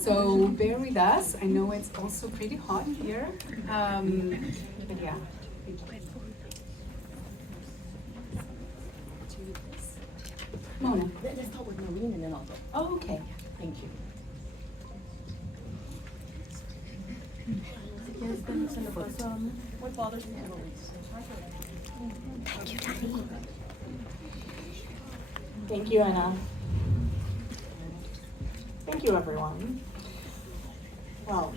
So bear with us. I know it's also pretty hot here. But yeah. Mona. Let's talk with Maureen and then I'll go. Oh, okay. Thank you. What bothers me? Thank you, Danny. Thank you, Anna. Thank you, everyone. Well,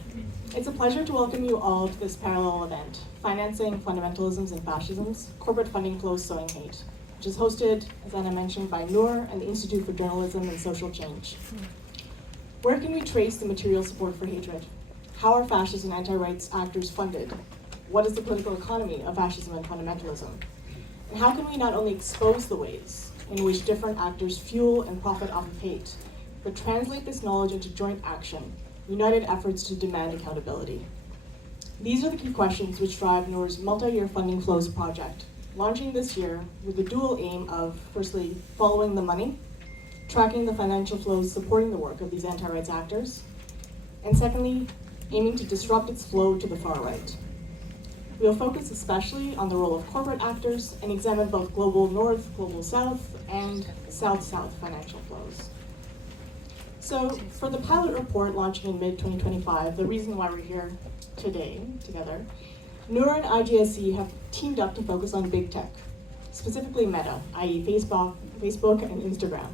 it's a pleasure to welcome you all to this parallel event, Financing Fundamentalisms and Fascisms, Corporate Funding Flows Sowing Hate, which is hosted, as Anna mentioned, by Noor and the Institute for Journalism and Social Change. Where can we trace the material support for hatred? How are fascist and anti-rights actors funded? What is the political economy of fascism and fundamentalism? And how can we not only expose the ways in which different actors fuel and profit off of hate, but translate this knowledge into joint action, united efforts to demand accountability? These are the key questions which drive Noor's multi-year Funding Flows project, launching this year with the dual aim of, firstly, following the money, tracking the financial flows supporting the work of these anti-rights actors, and secondly, aiming to disrupt its flow to the far right. We'll focus especially on the role of corporate actors and examine both global north, global south, and south-south financial flows. So for the pilot report launching in mid-2025, the reason why we're here today together, Noor and IJSC have teamed up to focus on big tech, specifically Meta, i.e. Facebook and Instagram.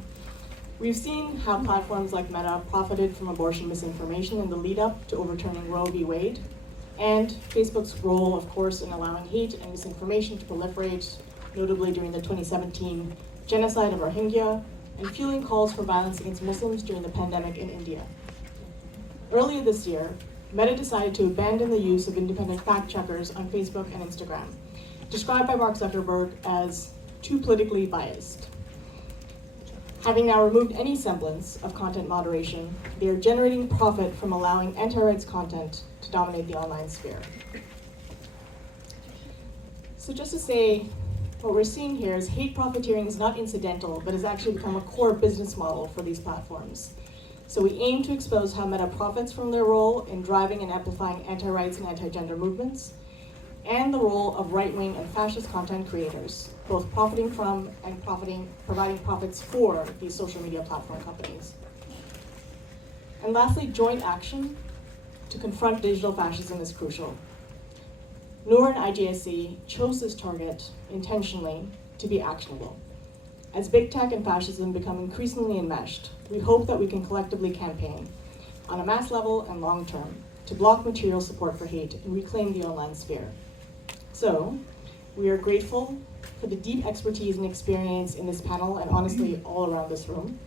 We've seen how platforms like Meta profited from abortion misinformation in the lead up to overturning Roe v. Wade, and Facebook's role, of course, in allowing hate and misinformation to proliferate, notably during the 2017 genocide of Rohingya, and fueling calls for violence against Muslims during the pandemic in India. Earlier this year, Meta decided to abandon the use of independent fact-checkers on Facebook and Instagram, described by Mark Zuckerberg as too politically biased. Having now removed any semblance of content moderation, they are generating profit from allowing anti-rights content to dominate the online sphere. So just to say, what we're seeing here is hate profiteering is not incidental, but has actually become a core business model for these platforms. So we aim to expose how Meta profits from their role in driving and amplifying anti-rights and anti-gender movements, and the role of right-wing and fascist content creators, both profiting from and providing profits for these social media platform companies. And lastly, joint action to confront digital fascism is crucial. Noor and IJSC chose this target intentionally to be actionable. As big tech and fascism become increasingly enmeshed, we hope that we can collectively campaign on a mass level and long term to block material support for hate and reclaim the online sphere. So, we are grateful for the deep expertise and experience in this panel and honestly all around this room.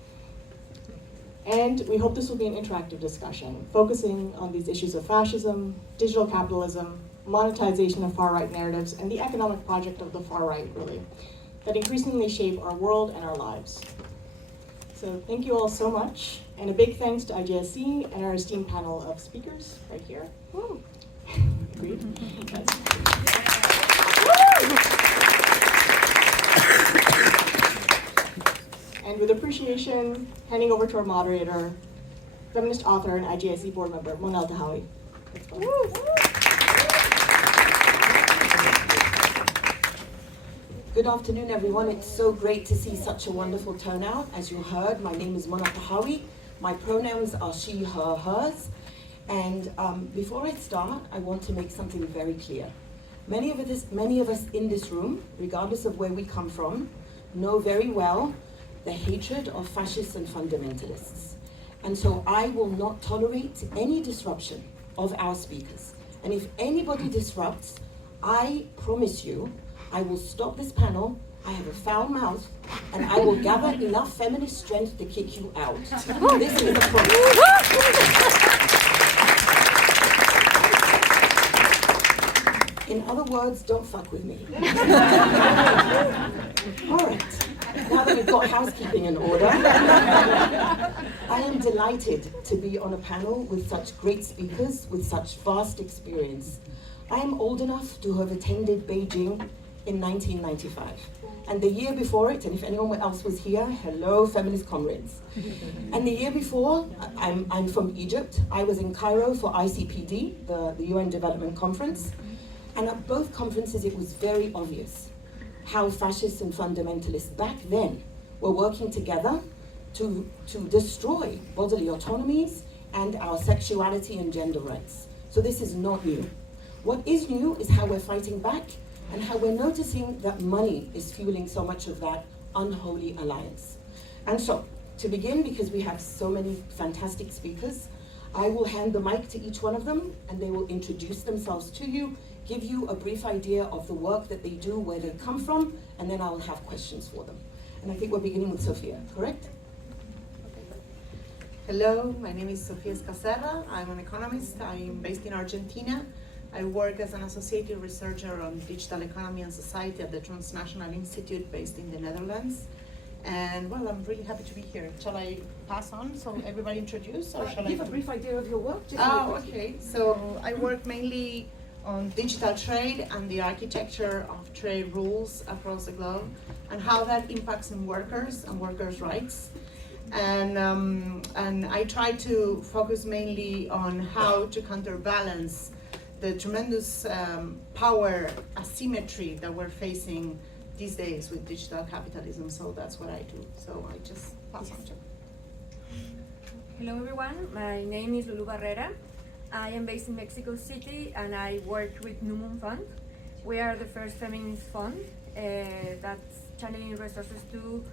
And we hope this will be an interactive discussion, focusing on these issues of fascism, digital capitalism, monetization of far-right narratives, and the economic project of the far right, really, that increasingly shape our world and our lives. So thank you all so much, and a big thanks to IJSC and our esteemed panel of speakers right here. Woo. Agreed? Yes. And with appreciation, handing over to our moderator, feminist author and IJSC board member, Mona Tahawi. Good afternoon, everyone. It's so great to see such a wonderful turnout. As you heard, my name is Mona Tahawi. My pronouns are she, her, hers. And before I start, I want to make something very clear. Many of us in this room, regardless of where we come from, know very well the hatred of fascists and fundamentalists. And so I will not tolerate any disruption of our speakers. And if anybody disrupts, I promise you, I will stop this panel, I have a foul mouth, and I will gather enough feminist strength to kick you out. This is a promise. In other words, don't fuck with me. All right, now that we've got housekeeping in order, I am delighted to be on a panel with such great speakers with such vast experience. I am old enough to have attended Beijing in 1995. And the year before it, and if anyone else was here, hello, feminist comrades. And the year before, I'm from Egypt. I was in Cairo for ICPD, the UN Development Conference. And at both conferences, it was very obvious how fascists and fundamentalists back then were working together to destroy bodily autonomies and our sexuality and gender rights. So this is not new. What is new is how we're fighting back and how we're noticing that money is fueling so much of that unholy alliance. And so, to begin, because we have so many fantastic speakers, I will hand the mic to each one of them, and they will introduce themselves to you, give you a brief idea of the work that they do, where they come from, and then I'll have questions for them. And I think we're beginning with Sofia, correct? Hello, my name is Sofia Escacerra. I'm an economist. I'm based in Argentina. I work as an associated researcher on digital economy and society at the Transnational Institute based in the Netherlands. And well, I'm really happy to be here. Shall I pass on so everybody introduce, or shall I give a brief idea of your work? Okay. So I work mainly on digital trade and the architecture of trade rules across the globe and how that impacts on workers and workers' rights. And I try to focus mainly on how to counterbalance the tremendous power asymmetry that we're facing these days with digital capitalism. So that's what I do. So I just pass on to. Hello everyone, my name is Lulu Barrera. I am based in Mexico City and I work with Noor Fund. We are the first feminist fund that's channeling resources to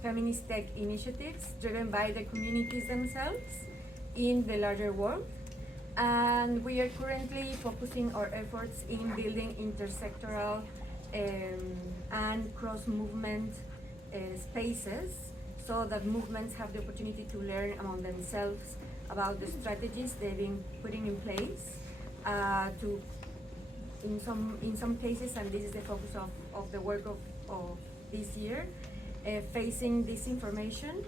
feminist tech initiatives driven by the communities themselves in the larger world. And we are currently focusing our efforts in building intersectoral and cross-movement spaces so that movements have the opportunity to learn among themselves about the strategies they've been putting in place in some cases, and this is the focus of the work of this year, facing disinformation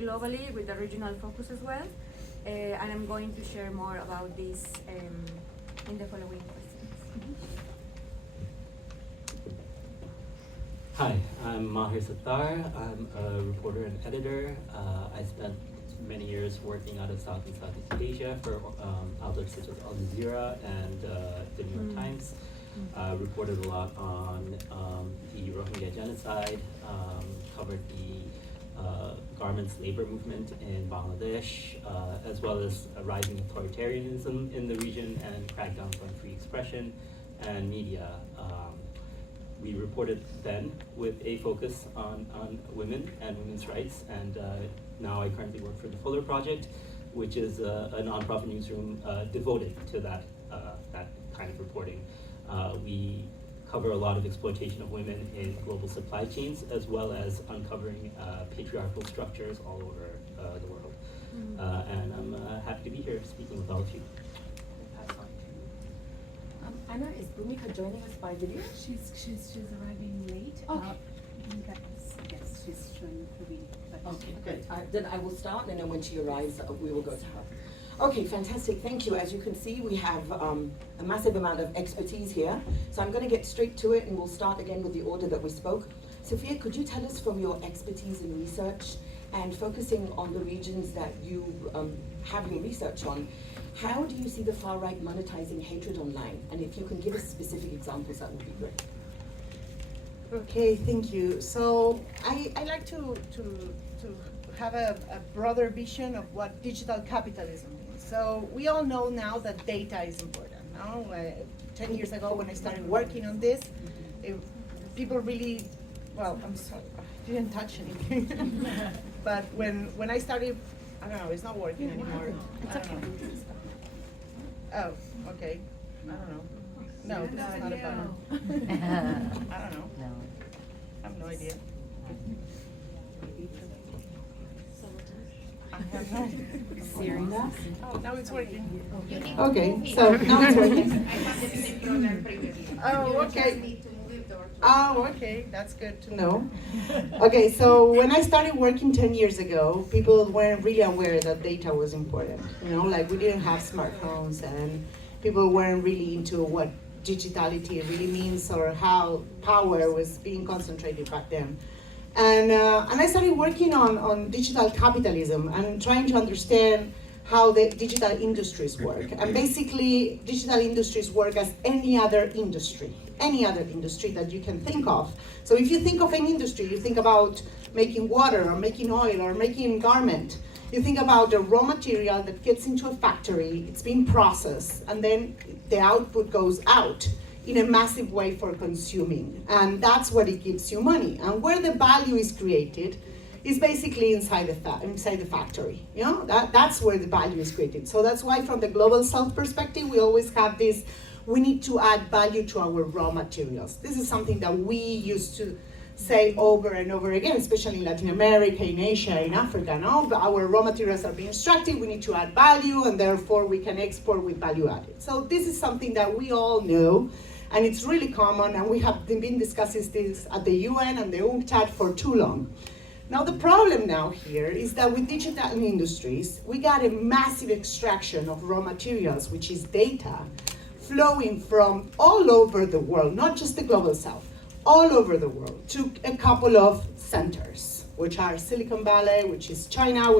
globally with a regional focus as well. And I'm going to share more about this in the following questions. Hi, I'm Mahir Sattar. I'm a reporter and editor. I spent many years working out of South and Southeast Asia for outlets such as Al Jazeera and the New York Times. Reported a lot on the Rohingya genocide, covered the garments labor movement in Bangladesh, as well as a rising authoritarianism in the region and crackdowns on free expression and media. We reported then with a focus on women and women's rights, and now I currently work for the Fuller Project, which is a nonprofit newsroom devoted to that kind of reporting. We cover a lot of exploitation of women in global supply chains, as well as uncovering patriarchal structures all over the world. And I'm happy to be here speaking with all of you. Anna, is Bhumika joining us by video? She's arriving late. Okay. Yes, she's showing the video. Okay, good. Then I will start, and then when she arrives, we will go to her. Okay, fantastic. Thank you. As you can see, we have a massive amount of expertise here. So I'm going to get straight to it, and we'll start again with the order that we spoke. Sophia, could you tell us from your expertise in research and focusing on the regions that you have your research on, how do you see the far right monetizing hatred online? And if you can give us specific examples, that would be great. Okay, thank you. So I like to have a broader vision of what digital capitalism means. So we all know now that data is important. No? 10 years ago when I started working on this, people really, well, I'm sorry, I didn't touch anything. But when I started, I don't know, it's not working anymore. It's okay. Oh, okay. I don't know. No, this is not a button. I don't know. No. I have no idea. I have no idea. Oh, now it's working. Okay, so now it's working. Oh, okay. Oh, okay, that's good to know. Okay, so when I started working 10 years ago, people weren't really aware that data was important. You know, like we didn't have smartphones and people weren't really into what digitality really means or how power was being concentrated back then. And I started working on digital capitalism and trying to understand how the digital industries work. And basically, digital industries work as any other industry that you can think of. So if you think of an industry, you think about making water or making oil or making garment. You think about the raw material that gets into a factory, it's being processed, and then the output goes out in a massive way for consuming. And that's what it gives you money. And where the value is created is basically inside the factory. You know, that's where the value is created. So that's why from the global south perspective, we always have this, we need to add value to our raw materials. This is something that we used to say over and over again, especially in Latin America, in Asia, in Africa. No? Our raw materials are being extracted, we need to add value, and therefore we can export with value added. So this is something that we all know, and it's really common, and we have been discussing this at the UN and the UNCTAD for too long. Now the problem now here is that with digital industries, we got a massive extraction of raw materials, which is data, flowing from all over the world, not just the global south, all over the world, to a couple of centers, which are Silicon Valley, which is China,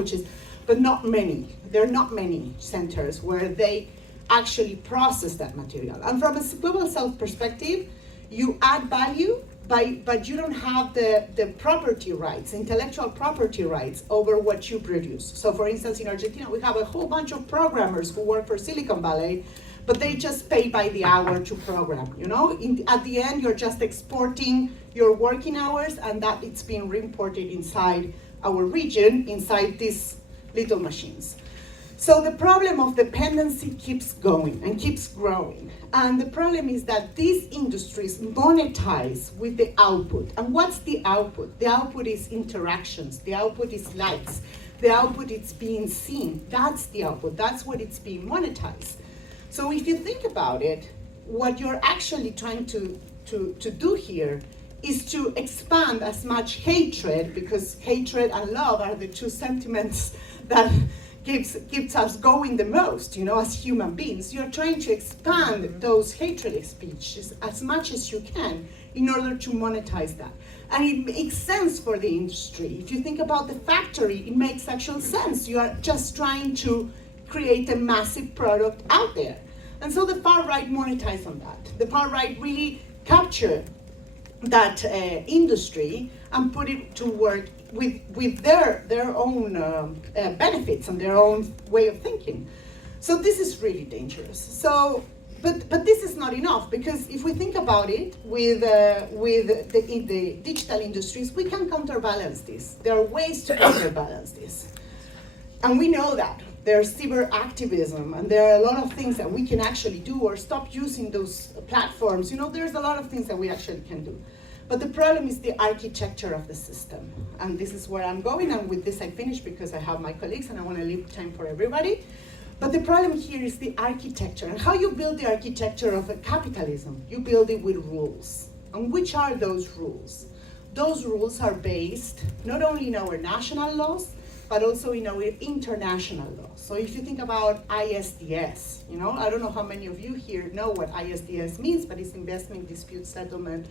but not many. There are not many centers where they actually process that material. And from a global south perspective, you add value, but you don't have the property rights, intellectual property rights over what you produce. So for instance, in Argentina, we have a whole bunch of programmers who work for Silicon Valley, but they just pay by the hour to program, you know? At the end, you're just exporting your working hours, and that it's being reimported inside our region, inside these little machines. So the problem of dependency keeps going and keeps growing. And the problem is that these industries monetize with the output. And what's the output? The output is interactions. The output is likes. The output is being seen. That's the output. That's what it's being monetized. So if you think about it, what you're actually trying to do here is to expand as much hatred, because hatred and love are the two sentiments that keeps us going the most, you know, as human beings. You're trying to expand those hatred speeches as much as you can in order to monetize that. And it makes sense for the industry. If you think about the factory, it makes actual sense. You are just trying to create a massive product out there. And so the far right monetize on that. The far right really capture that industry and put it to work with their own benefits and their own way of thinking. So this is really dangerous. So, but this is not enough, because if we think about it with the digital industries, we can counterbalance this. There are ways to counterbalance this, and we know that. There's cyber activism, and there are a lot of things that we can actually do, or stop using those platforms. You know, there's a lot of things that we actually can do. But the problem is the architecture of the system. And this is where I'm going, and with this I finish because I have my colleagues and I want to leave time for everybody. But the problem here is the architecture, and how you build the architecture of a capitalism. You build it with rules. And which are those rules? Those rules are based not only in our national laws, but also in our international law. So if you think about ISDS, you know, I don't know how many of you here know what ISDS means, but it's investment dispute settlement,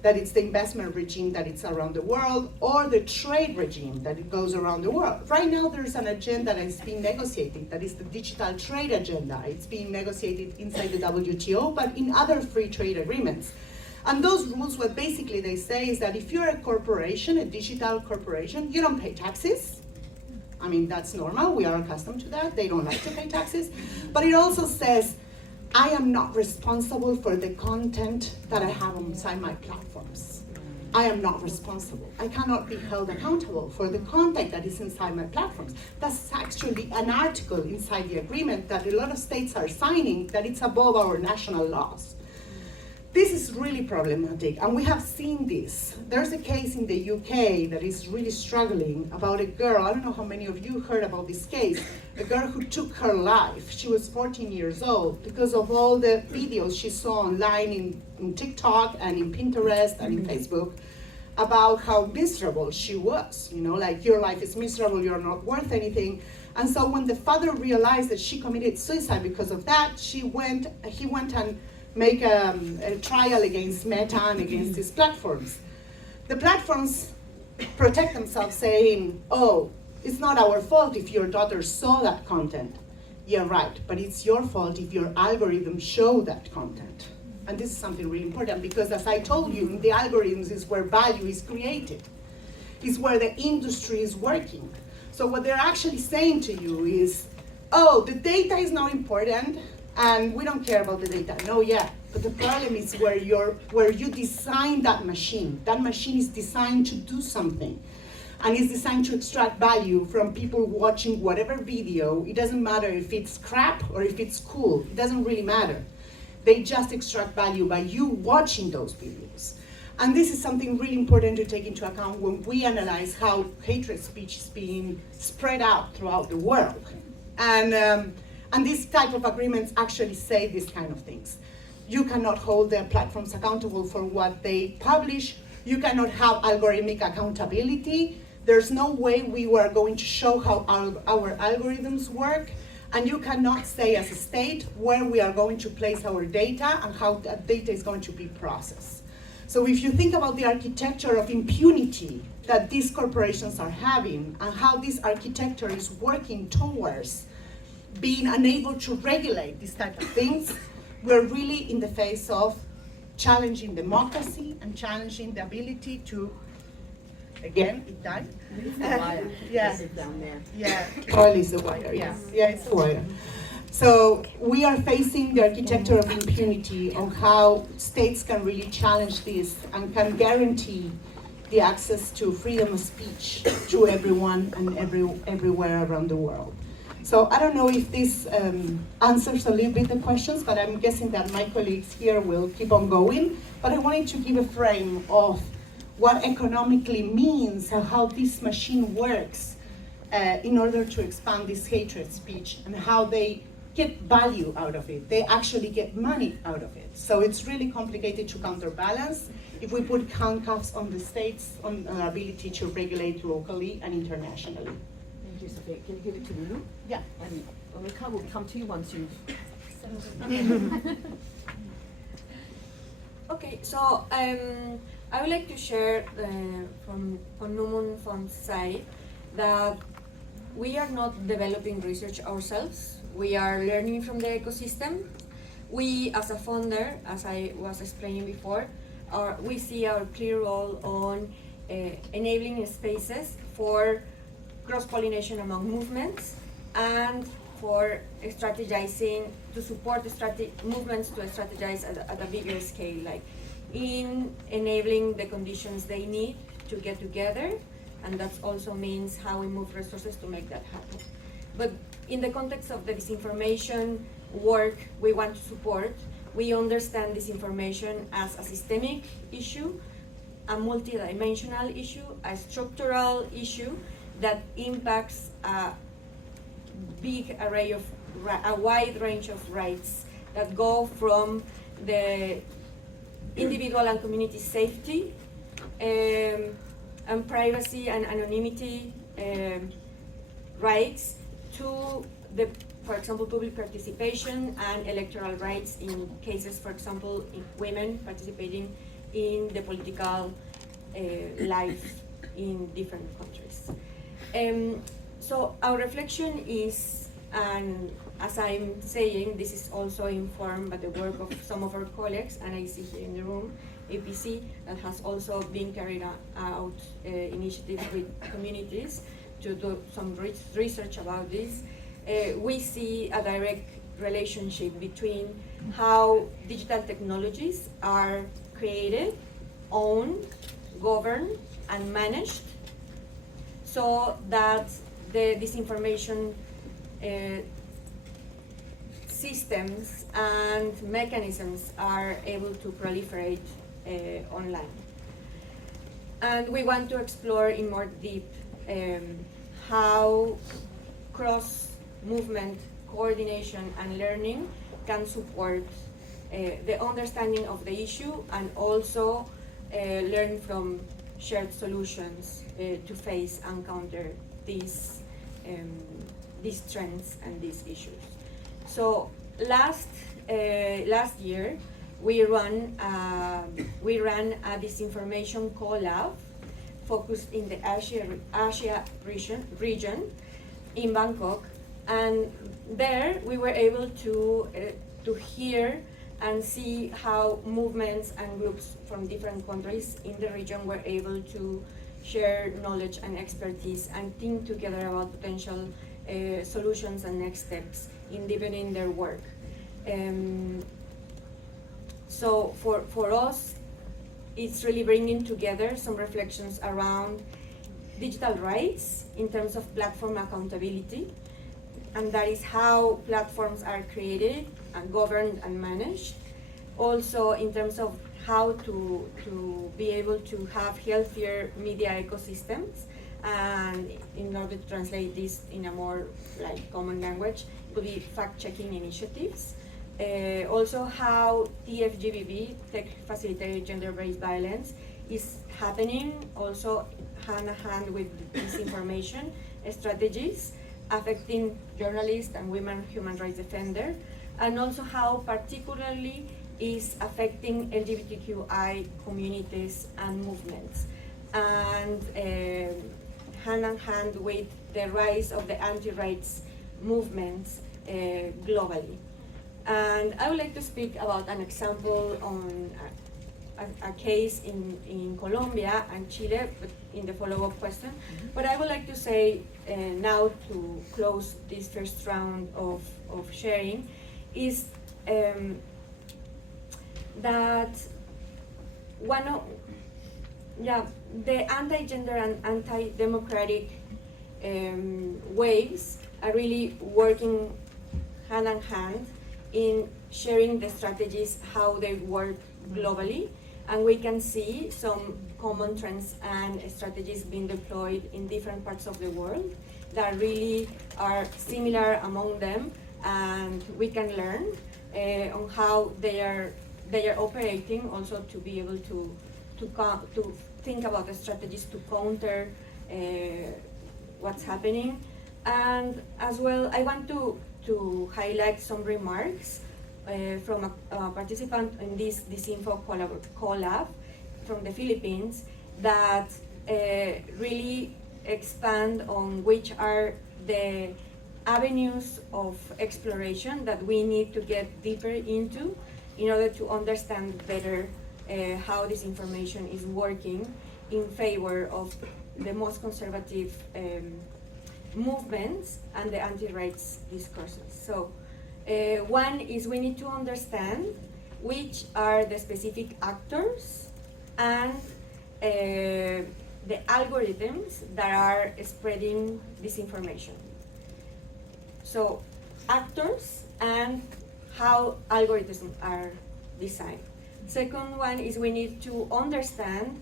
that it's the investment regime that it's around the world, or the trade regime that it goes around the world. Right now there's an agenda that is being negotiated, that is the digital trade agenda. It's being negotiated inside the WTO, but in other free trade agreements. And those rules, what basically they say is that if you're a corporation, a digital corporation, you don't pay taxes. I mean, that's normal, we are accustomed to that. They don't like to pay taxes. But it also says, I am not responsible for the content that I have inside my platforms. I am not responsible. I cannot be held accountable for the content that is inside my platforms. That's actually an article inside the agreement that a lot of states are signing, that it's above our national laws. This is really problematic, and we have seen this. There's a case in the UK that is really struggling about a girl. I don't know how many of you heard about this case. A girl who took her life. She was 14 years old because of all the videos she saw online in TikTok and in Pinterest and in Facebook about how miserable she was. You know, like, your life is miserable, you're not worth anything. And so when the father realized that she committed suicide because of that, he went and make a trial against Meta and against these platforms. The platforms protect themselves saying, oh, it's not our fault if your daughter saw that content. Yeah, right, but it's your fault if your algorithm show that content. And this is something really important because as I told you, in the algorithms is where value is created. It's where the industry is working. So what they're actually saying to you is, oh, the data is not important and we don't care about the data. No, yeah, but the problem is where you design that machine. That machine is designed to do something. And it's designed to extract value from people watching whatever video. It doesn't matter if it's crap or if it's cool. It doesn't really matter. They just extract value by you watching those videos. And this is something really important to take into account when we analyze how hatred speech is being spread out throughout the world. And these type of agreements actually say these kind of things. You cannot hold their platforms accountable for what they publish. You cannot have algorithmic accountability. There's no way we were going to show how our algorithms work. And you cannot say as a state where we are going to place our data and how that data is going to be processed. So if you think about the architecture of impunity that these corporations are having and how this architecture is working towards being unable to regulate these type of things, we're really in the face of challenging democracy and challenging the ability to, again, it died? It's the wire. Yeah. Is it down there? Yeah, oil is the wire, yeah. Yeah, it's the wire. So we are facing the architecture of impunity on how states can really challenge this and can guarantee the access to freedom of speech to everyone and everywhere around the world. So I don't know if this answers a little bit the questions, but I'm guessing that my colleagues here will keep on going. But I wanted to give a frame of what economically means and how this machine works in order to expand this hatred speech and how they get value out of it. They actually get money out of it. So it's really complicated to counterbalance if we put handcuffs on the states on their ability to regulate locally and internationally. Thank you, Sophia. Can you give it to Lulu? Yeah. And Ulrika will come to you once you've... Okay, so I would like to share from Numun Fund's side that we are not developing research ourselves. We are learning from the ecosystem. We, as a funder, as I was explaining before, we see our clear role on enabling spaces for cross-pollination among movements and for strategizing, to support the movements to strategize at a bigger scale, like in enabling the conditions they need to get together, and that also means how we move resources to make that happen. But in the context of the disinformation work we want to support, we understand disinformation as a systemic issue, a multidimensional issue, a structural issue that impacts a wide range of rights that go from the individual and community safety and privacy and anonymity rights to the, for example, public participation and electoral rights in cases, for example, in women participating in the political life in different countries. So our reflection is, and as I'm saying, this is also informed by the work of some of our colleagues, and I see here in the room, APC, that has also been carried out initiatives with communities to do some research about this. We see a direct relationship between how digital technologies are created, owned, governed, and managed, so that the disinformation systems and mechanisms are able to proliferate online. And we want to explore in more deep how cross-movement coordination and learning can support the understanding of the issue and also learn from shared solutions to face and counter these trends and these issues. So last year, we ran a disinformation collab focused in the Asia region in Bangkok, and there we were able to hear and see how movements and groups from different countries in the region were able to share knowledge and expertise and think together about potential solutions and next steps in deepening their work. So for us, it's really bringing together some reflections around digital rights in terms of platform accountability, and that is how platforms are created and governed and managed. Also in terms of how to be able to have healthier media ecosystems, and in order to translate this in a more like common language, it could be fact-checking initiatives. Also how TFGBV, Tech Facilitated Gender-Based Violence, is happening also hand-in-hand with disinformation strategies affecting journalists and women human rights defenders, and also how particularly is affecting LGBTQI communities and movements, and hand-in-hand with the rise of the anti-rights movements globally. And I would like to speak about an example on a case in Colombia and Chile, but in the follow-up question. But I would like to say now, to close this first round of sharing, is that the anti-gender and anti-democratic waves are really working hand in hand in sharing the strategies, how they work globally, and we can see some common trends and strategies being deployed in different parts of the world that really are similar among them, and we can learn on how they are operating, also to be able to think about the strategies to counter what's happening. And as well, I want to highlight some remarks from a participant in this info collab from the Philippines that really expand on which are the avenues of exploration that we need to get deeper into in order to understand better how this information is working in favor of the most conservative movements and the anti-rights discourses. So one is we need to understand which are the specific actors and the algorithms that are spreading disinformation. So actors and how algorithms are designed. Second one is we need to understand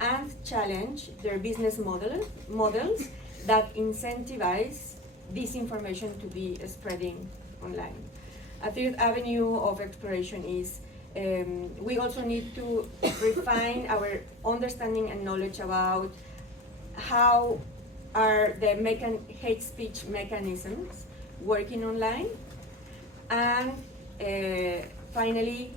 and challenge their business models that incentivize disinformation to be spreading online. A third avenue of exploration is we also need to refine our understanding and knowledge about how are the hate speech mechanisms working online. And finally,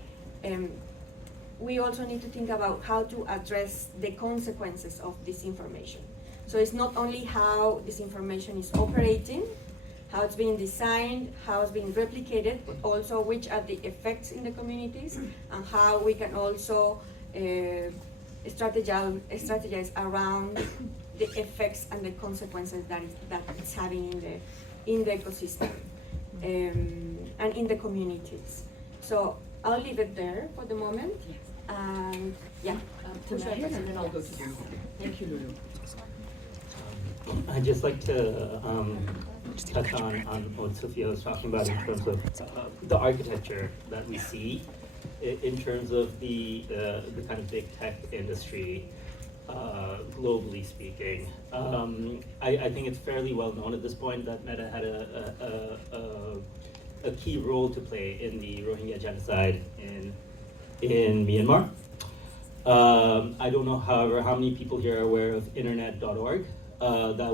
we also need to think about how to address the consequences of disinformation. So it's not only how disinformation is operating, how it's being designed, how it's being replicated, but also which are the effects in the communities, and how we can also strategize around the effects and the consequences that it's having in the ecosystem and in the communities. So I'll leave it there for the moment. And yeah, And then I'll go to you. Thank you, Lulu. I'd just like to touch on what Sophia was talking about in terms of the architecture that we see in terms of the kind of big tech industry, globally speaking. I think it's fairly well known at this point that Meta had a key role to play in the Rohingya genocide in Myanmar. I don't know, however, how many people here are aware of internet.org. That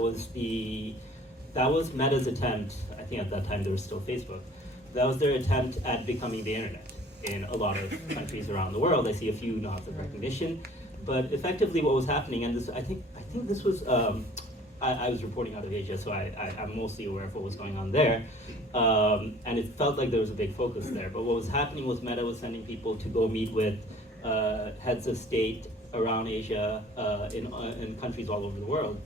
was Meta's attempt. I think at that time there was still Facebook. That was their attempt at becoming the internet. in a lot of countries around the world. I see a few nods of recognition, but effectively what was happening, and this, I think this was, I was reporting out of Asia, so I'm mostly aware of what was going on there, and it felt like there was a big focus there. But what was happening was Meta was sending people to go meet with heads of state around Asia, in countries all over the world,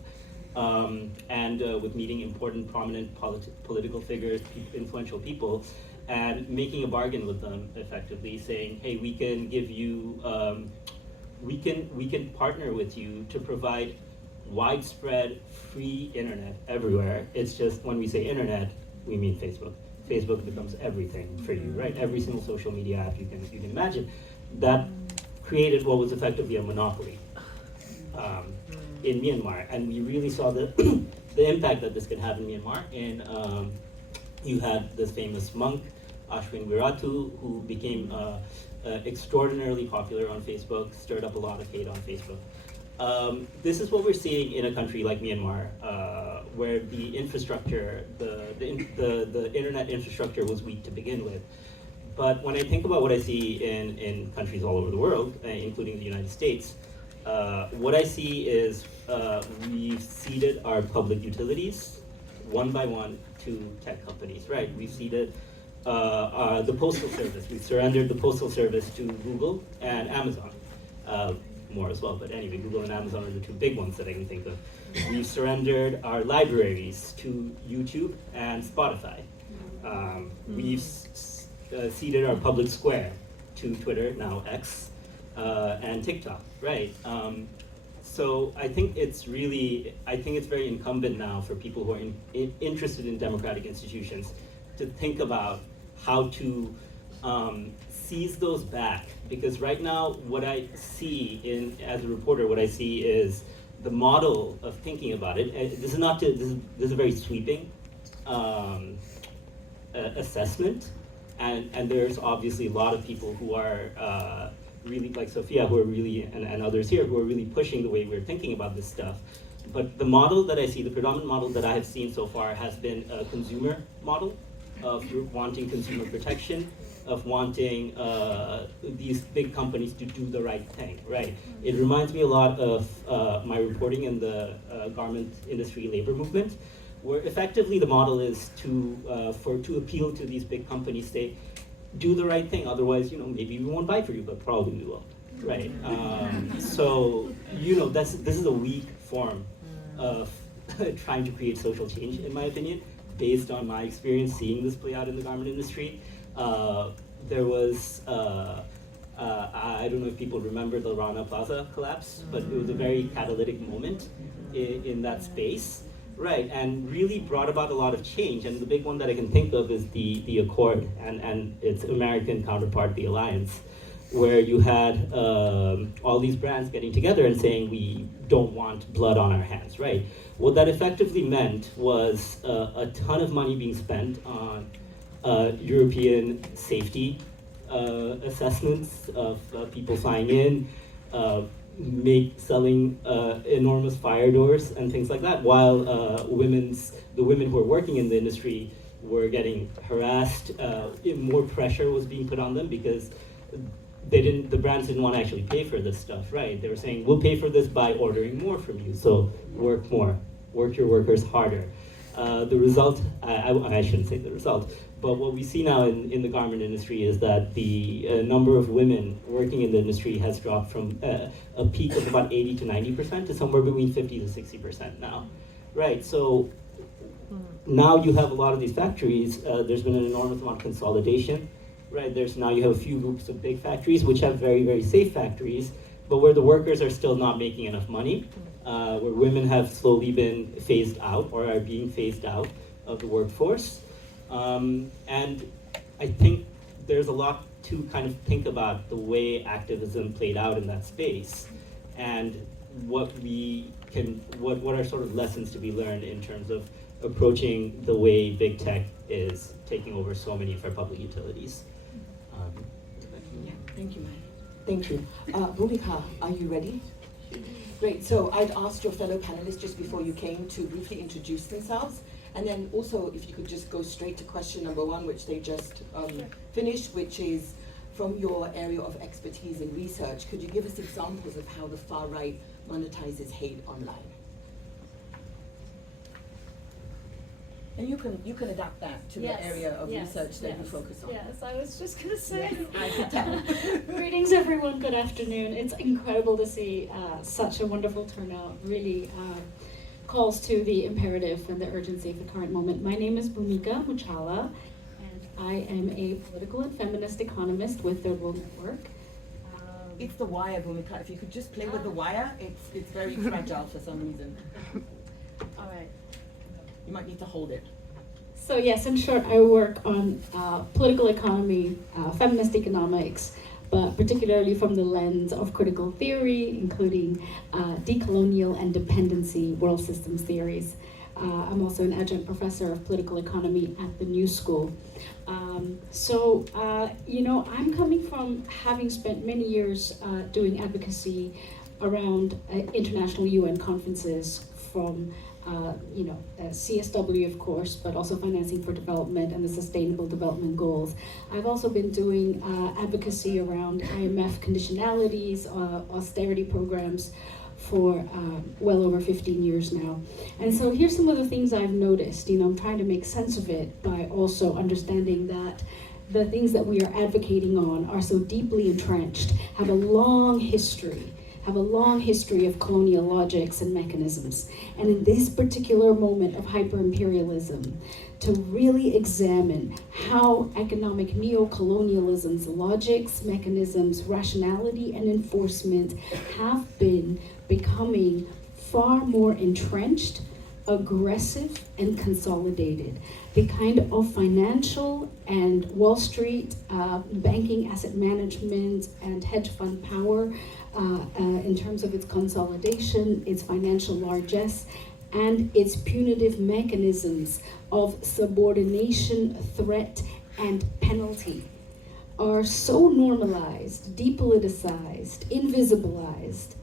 and with meeting important, prominent political figures, influential people, and making a bargain with them, effectively saying, hey, we can give you, we can partner with you to provide widespread free internet everywhere. It's just when we say internet, we mean Facebook. Facebook becomes everything for you, right? Every single social media app you can imagine. That created what was effectively a monopoly in Myanmar, and we really saw the impact that this could have in Myanmar. And you had this famous monk, Ashwin Viratu, who became extraordinarily popular on Facebook, stirred up a lot of hate on Facebook. This is what we're seeing in a country like Myanmar, where the infrastructure, the internet infrastructure was weak to begin with. But when I think about what I see in countries all over the world, including the United States, what I see is we've ceded our public utilities one by one to tech companies, right? We've ceded the postal service. We've surrendered the postal service to Google and Amazon. More as well, but anyway, Google and Amazon are the two big ones that I can think of. We've surrendered our libraries to YouTube and Spotify. We've ceded our public square to Twitter, now X, and TikTok, right? So I think it's very incumbent now for people who are interested in democratic institutions to think about how to seize those back, because right now what I see as a reporter, what I see is the model of thinking about it. This is a very sweeping assessment, and there's obviously a lot of people who are really, like Sophia, who are really, and others here, who are really pushing the way we're thinking about this stuff. But the model that I see, the predominant model that I have seen so far, has been a consumer model of wanting consumer protection, of wanting these big companies to do the right thing, right? It reminds me a lot of my reporting in the garment industry labor movement, where effectively the model is to appeal to these big companies, say, do the right thing, otherwise, maybe we won't buy for you, but probably we will, right? So, this is a weak form of trying to create social change, in my opinion, based on my experience seeing this play out in the garment industry. There was, I don't know if people remember the Rana Plaza collapse, but it was a very catalytic moment in that space, right? And really brought about a lot of change. And the big one that I can think of is the Accord and its American counterpart, the Alliance, where you had all these brands getting together and saying, we don't want blood on our hands, right? What that effectively meant was a ton of money being spent on European safety assessments of people flying in, selling enormous fire doors and things like that, while the women who are working in the industry were getting harassed. More pressure was being put on them because the brands didn't want to actually pay for this stuff, right? They were saying, we'll pay for this by ordering more from you, so work more, work your workers harder. The result, I shouldn't say the result, but what we see now in the garment industry is that the number of women working in the industry has dropped from a peak of about 80 to 90% to somewhere between 50 to 60% now, right? So now you have a lot of these factories, there's been an enormous amount of consolidation, right? Now you have a few groups of big factories which have very, very safe factories, but where the workers are still not making enough money, where women have slowly been phased out or are being phased out of the workforce. And I think there's a lot to kind of think about the way activism played out in that space, and what are sort of lessons to be learned in terms of approaching the way big tech is taking over so many of our public utilities. Yeah, thank you, Maya. Thank you. Bhumika, are you ready? Great, so I'd asked your fellow panelists just before you came to briefly introduce themselves, and then also if you could just go straight to question number one, which they just finished, which is from your area of expertise and research, could you give us examples of how the far right monetizes hate online? And you can adapt that to the area of research that you focus on. Yes, I was just going to say. Yes, I can tell. Greetings, everyone. Good afternoon. It's incredible to see such a wonderful turnout. Really calls to the imperative and the urgency of the current moment. My name is Bhumika Muchala, and I am a political and feminist economist with Third World Network. It's the wire, Bhumika. If you could just play with the wire, it's very fragile for some reason. All right. You might need to hold it. So yes, in short, I work on political economy, feminist economics, but particularly from the lens of critical theory, including decolonial and dependency world systems theories. I'm also an adjunct professor of political economy at the New School. You know, I'm coming from having spent many years doing advocacy around international UN conferences from CSW, of course, but also Financing for Development and the Sustainable Development Goals. I've also been doing advocacy around IMF conditionalities, austerity programs for well over 15 years now. And so here's some of the things I've noticed. I'm trying to make sense of it by also understanding that the things that we are advocating on are so deeply entrenched, have a long history of colonial logics and mechanisms. And in this particular moment of hyper-imperialism, to really examine how economic neo-colonialism's logics, mechanisms, rationality, and enforcement have been becoming far more entrenched, aggressive, and consolidated. The kind of financial and Wall Street, banking, asset management, and hedge fund power in terms of its consolidation, its financial largesse, and its punitive mechanisms of subordination, threat, and penalty are so normalized, depoliticized, invisibilized,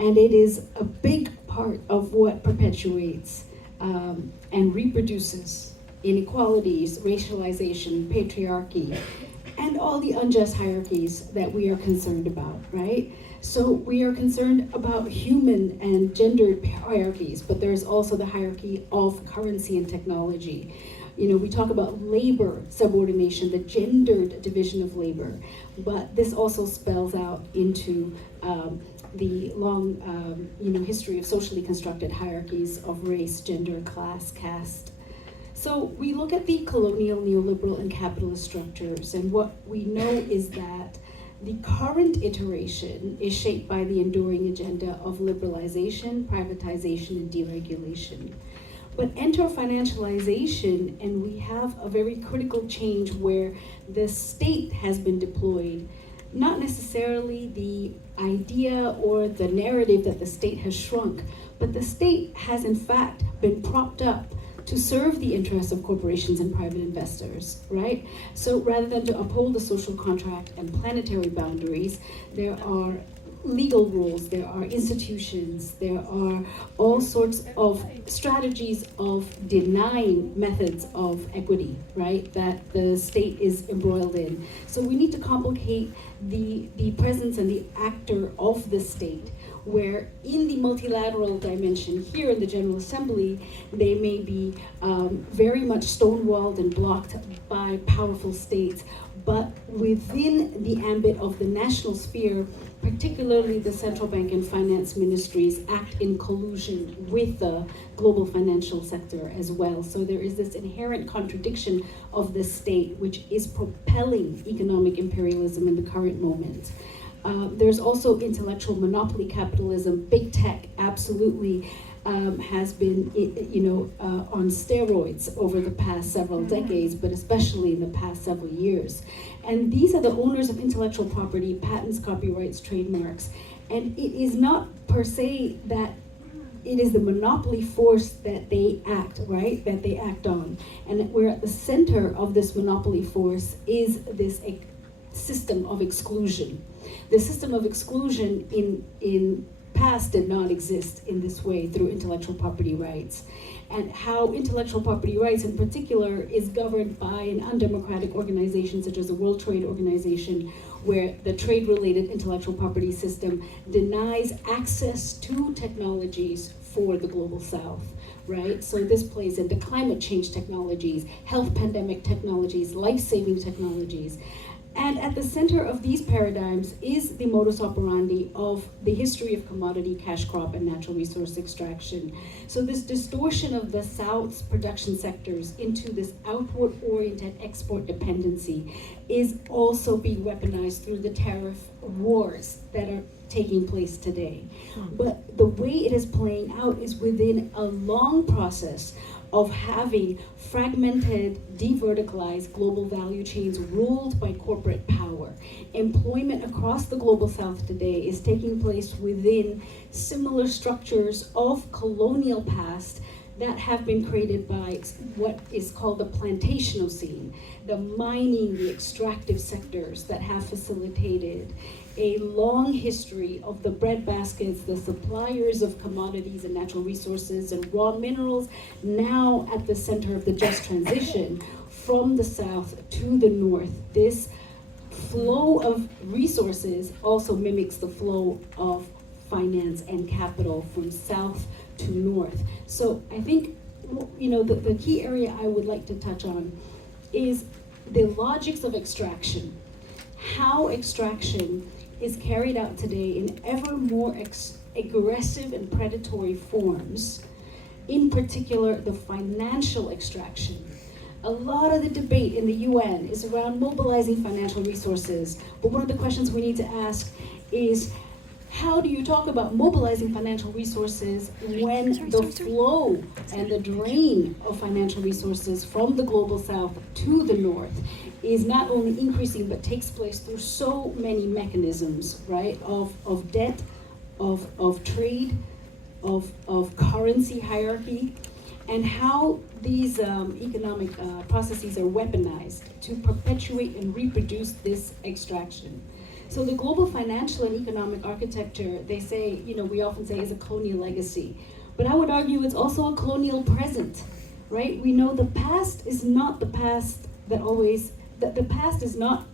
and it is a big part of what perpetuates and reproduces inequalities, racialization, patriarchy, and all the unjust hierarchies that we are concerned about, right? So we are concerned about human and gendered hierarchies, but there's also the hierarchy of currency and technology. We talk about labor subordination, the gendered division of labor, but this also spells out into the long history of socially constructed hierarchies of race, gender, class, caste. So we look at the colonial, neoliberal, and capitalist structures, and what we know is that the current iteration is shaped by the enduring agenda of liberalization, privatization, and deregulation. But enter financialization, and we have a very critical change where the state has been deployed, not necessarily the idea or the narrative that the state has shrunk, but the state has in fact been propped up to serve the interests of corporations and private investors, right? So rather than to uphold the social contract and planetary boundaries, there are legal rules, there are institutions, there are all sorts of strategies of denying methods of equity, right, that the state is embroiled in. So we need to complicate the presence and the actor of the state, where in the multilateral dimension here in the General Assembly, they may be very much stonewalled and blocked by powerful states, but within the ambit of the national sphere, particularly the central bank and finance ministries act in collusion with the global financial sector as well. So there is this inherent contradiction of the state, which is propelling economic imperialism in the current moment. There's also intellectual monopoly capitalism. Big tech absolutely has been, on steroids over the past several decades, but especially in the past several years. And these are the owners of intellectual property, patents, copyrights, trademarks. And it is not per se that it is the monopoly force that they act, right? That they act on. And where at the center of this monopoly force is this system of exclusion. The system of exclusion in past did not exist in this way through intellectual property rights. and how intellectual property rights in particular is governed by an undemocratic organization such as the World Trade Organization, where the trade-related intellectual property system denies access to technologies for the global south, right? So this plays into climate change technologies, health pandemic technologies, life-saving technologies. And at the center of these paradigms is the modus operandi of the history of commodity, cash crop, and natural resource extraction. So this distortion of the South's production sectors into this outward-oriented export dependency is also being weaponized through the tariff wars that are taking place today. But the way it is playing out is within a long process of having fragmented, deverticalized global value chains ruled by corporate power. Employment across the global south today is taking place within similar structures of colonial past that have been created by what is called the plantational scene, the mining, the extractive sectors that have facilitated a long history of the breadbaskets, the suppliers of commodities and natural resources and raw minerals, now at the center of the just transition from the south to the north. This flow of resources also mimics the flow of finance and capital from south to north. So I think, the key area I would like to touch on is the logics of extraction. How extraction is carried out today in ever more aggressive and predatory forms, in particular the financial extraction. A lot of the debate in the UN is around mobilizing financial resources, but one of the questions we need to ask is, how do you talk about mobilizing financial resources when the flow and the drain of financial resources from the global south to the north is not only increasing but takes place through so many mechanisms, right? Of debt, of trade, of currency hierarchy, and how these economic processes are weaponized to perpetuate and reproduce this extraction. So the global financial and economic architecture, they say, we often say is a colonial legacy. But I would argue it's also a colonial present, right? We know the past is not the past the past is not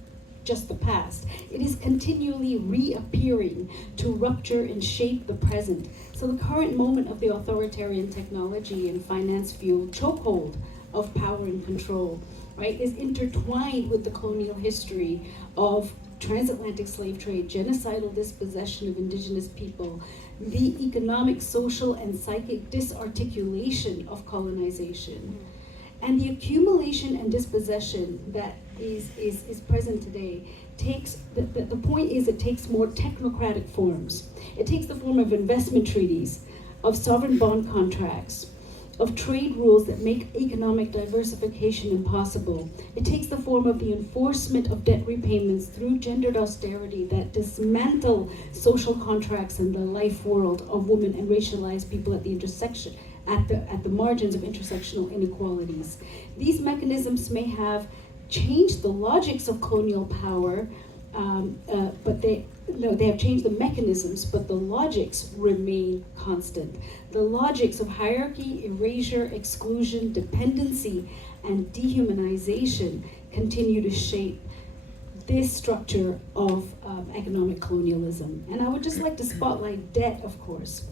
just the past. It is continually reappearing to rupture and shape the present. So the current moment of the authoritarian technology and finance-fueled chokehold of power and control, right, is intertwined with the colonial history of transatlantic slave trade, genocidal dispossession of indigenous people, the economic, social, and psychic disarticulation of colonization, and the accumulation and dispossession that is present today takes, the point is it takes more technocratic forms. It takes the form of investment treaties, of sovereign bond contracts, of trade rules that make economic diversification impossible. It takes the form of the enforcement of debt repayments through gendered austerity that dismantle social contracts in the life world of women and racialized people at the intersection, at the margins of intersectional inequalities. These mechanisms may have changed the logics of colonial power, but they have changed the mechanisms, but the logics remain constant. The logics of hierarchy, erasure, exclusion, dependency, and dehumanization continue to shape this structure of economic colonialism. And I would just like to spotlight debt, of course.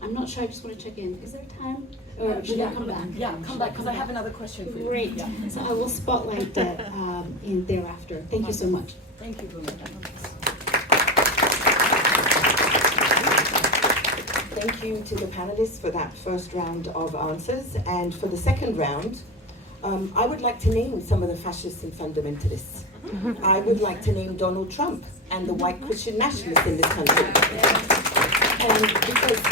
I'm not sure, I just want to check in. Is there time? Or should I come back? Yeah, come back, because I have another question for you. Great. Yeah. So I will spotlight that in thereafter. Thank you so much. Thank you, Bruna. Thank you to the panelists for that first round of answers. And for the second round, I would like to name some of the fascists and fundamentalists. I would like to name Donald Trump and the white Christian nationalists in this country. And because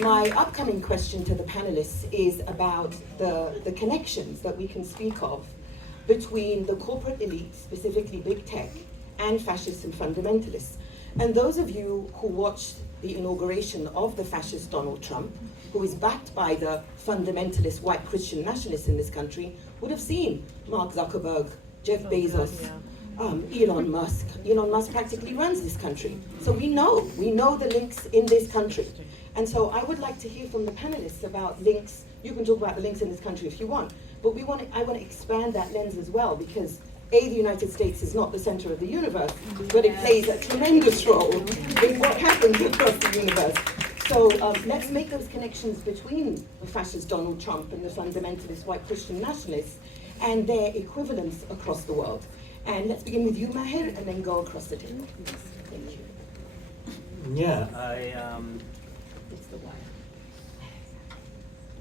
my upcoming question to the panelists is about the connections that we can speak of between the corporate elite, specifically big tech, and fascists and fundamentalists. And those of you who watched the inauguration of the fascist Donald Trump, who is backed by the fundamentalist white Christian nationalists in this country, would have seen Mark Zuckerberg, Jeff Bezos, Elon Musk. Elon Musk practically runs this country. So we know the links in this country. And so I would like to hear from the panelists about links. You can talk about the links in this country if you want, but I want to expand that lens as well, because the United States is not the center of the universe, but it plays a tremendous role in what happens across the universe. So let's make those connections between the fascist Donald Trump and the fundamentalist white Christian nationalists and their equivalents across the world. And let's begin with you, Maher, and then go across the table. Thank you. Yeah, It's the wire.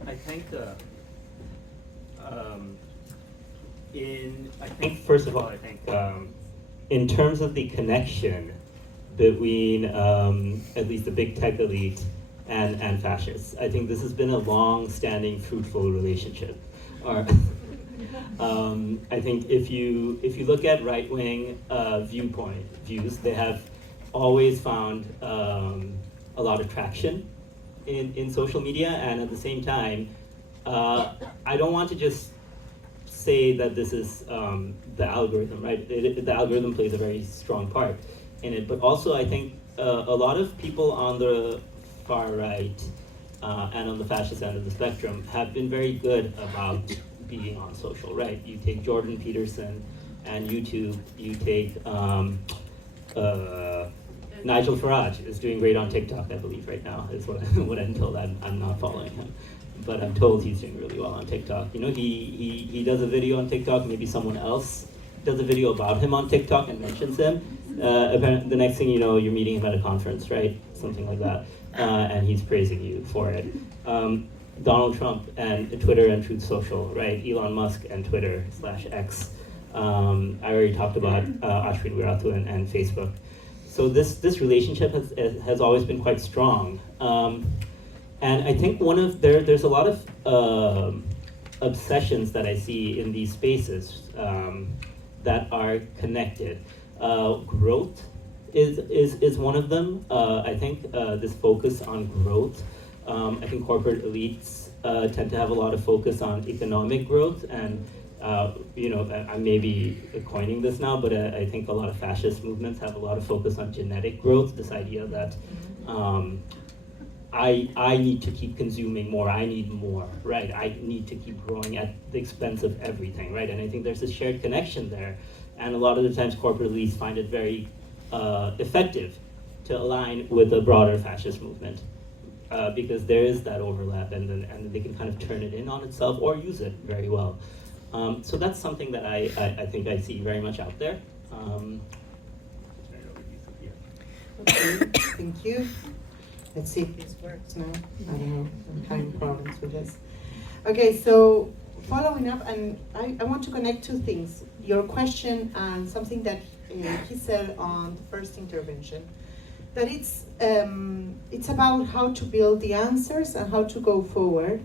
I think first of all, in terms of the connection between at least the big tech elite and fascists, I think this has been a long-standing, fruitful relationship. I think if you look at right-wing views, they have always found a lot of traction in social media, and at the same time, I don't want to just say that this is the algorithm, right? The algorithm plays a very strong part in it, but also I think a lot of people on the far right and on the fascist end of the spectrum have been very good about being on social, right? You take Jordan Peterson and YouTube, you take Nigel Farage is doing great on TikTok, I believe, right now, is what I'm told. I'm not following him, but I'm told he's doing really well on TikTok. You know, he does a video on TikTok, maybe someone else does a video about him on TikTok and mentions him. Apparently, the next thing you know, you're meeting him at a conference, right? Something like that, and he's praising you for it. Donald Trump and Twitter and Truth Social, right? Elon Musk and Twitter /X. I already talked about Ashwin Viratu and Facebook. So this relationship has always been quite strong, and I think there's a lot of obsessions that I see in these spaces that are connected. Growth is one of them. I think this focus on growth. I think corporate elites tend to have a lot of focus on economic growth, and I may be coining this now, but I think a lot of fascist movements have a lot of focus on genetic growth, this idea that I need to keep consuming more, I need more, right? I need to keep growing at the expense of everything, right? And I think there's a shared connection there, and a lot of the times corporate elites find it very effective to align with the broader fascist movement. Because there is that overlap, and they can kind of turn it in on itself or use it very well. So that's something that I think I see very much out there. Okay, thank you. Let's see if this works now. I don't know, I'm having problems with this. Okay, so following up, and I want to connect two things. Your question and something that he said on the first intervention, that it's about how to build the answers and how to go forward.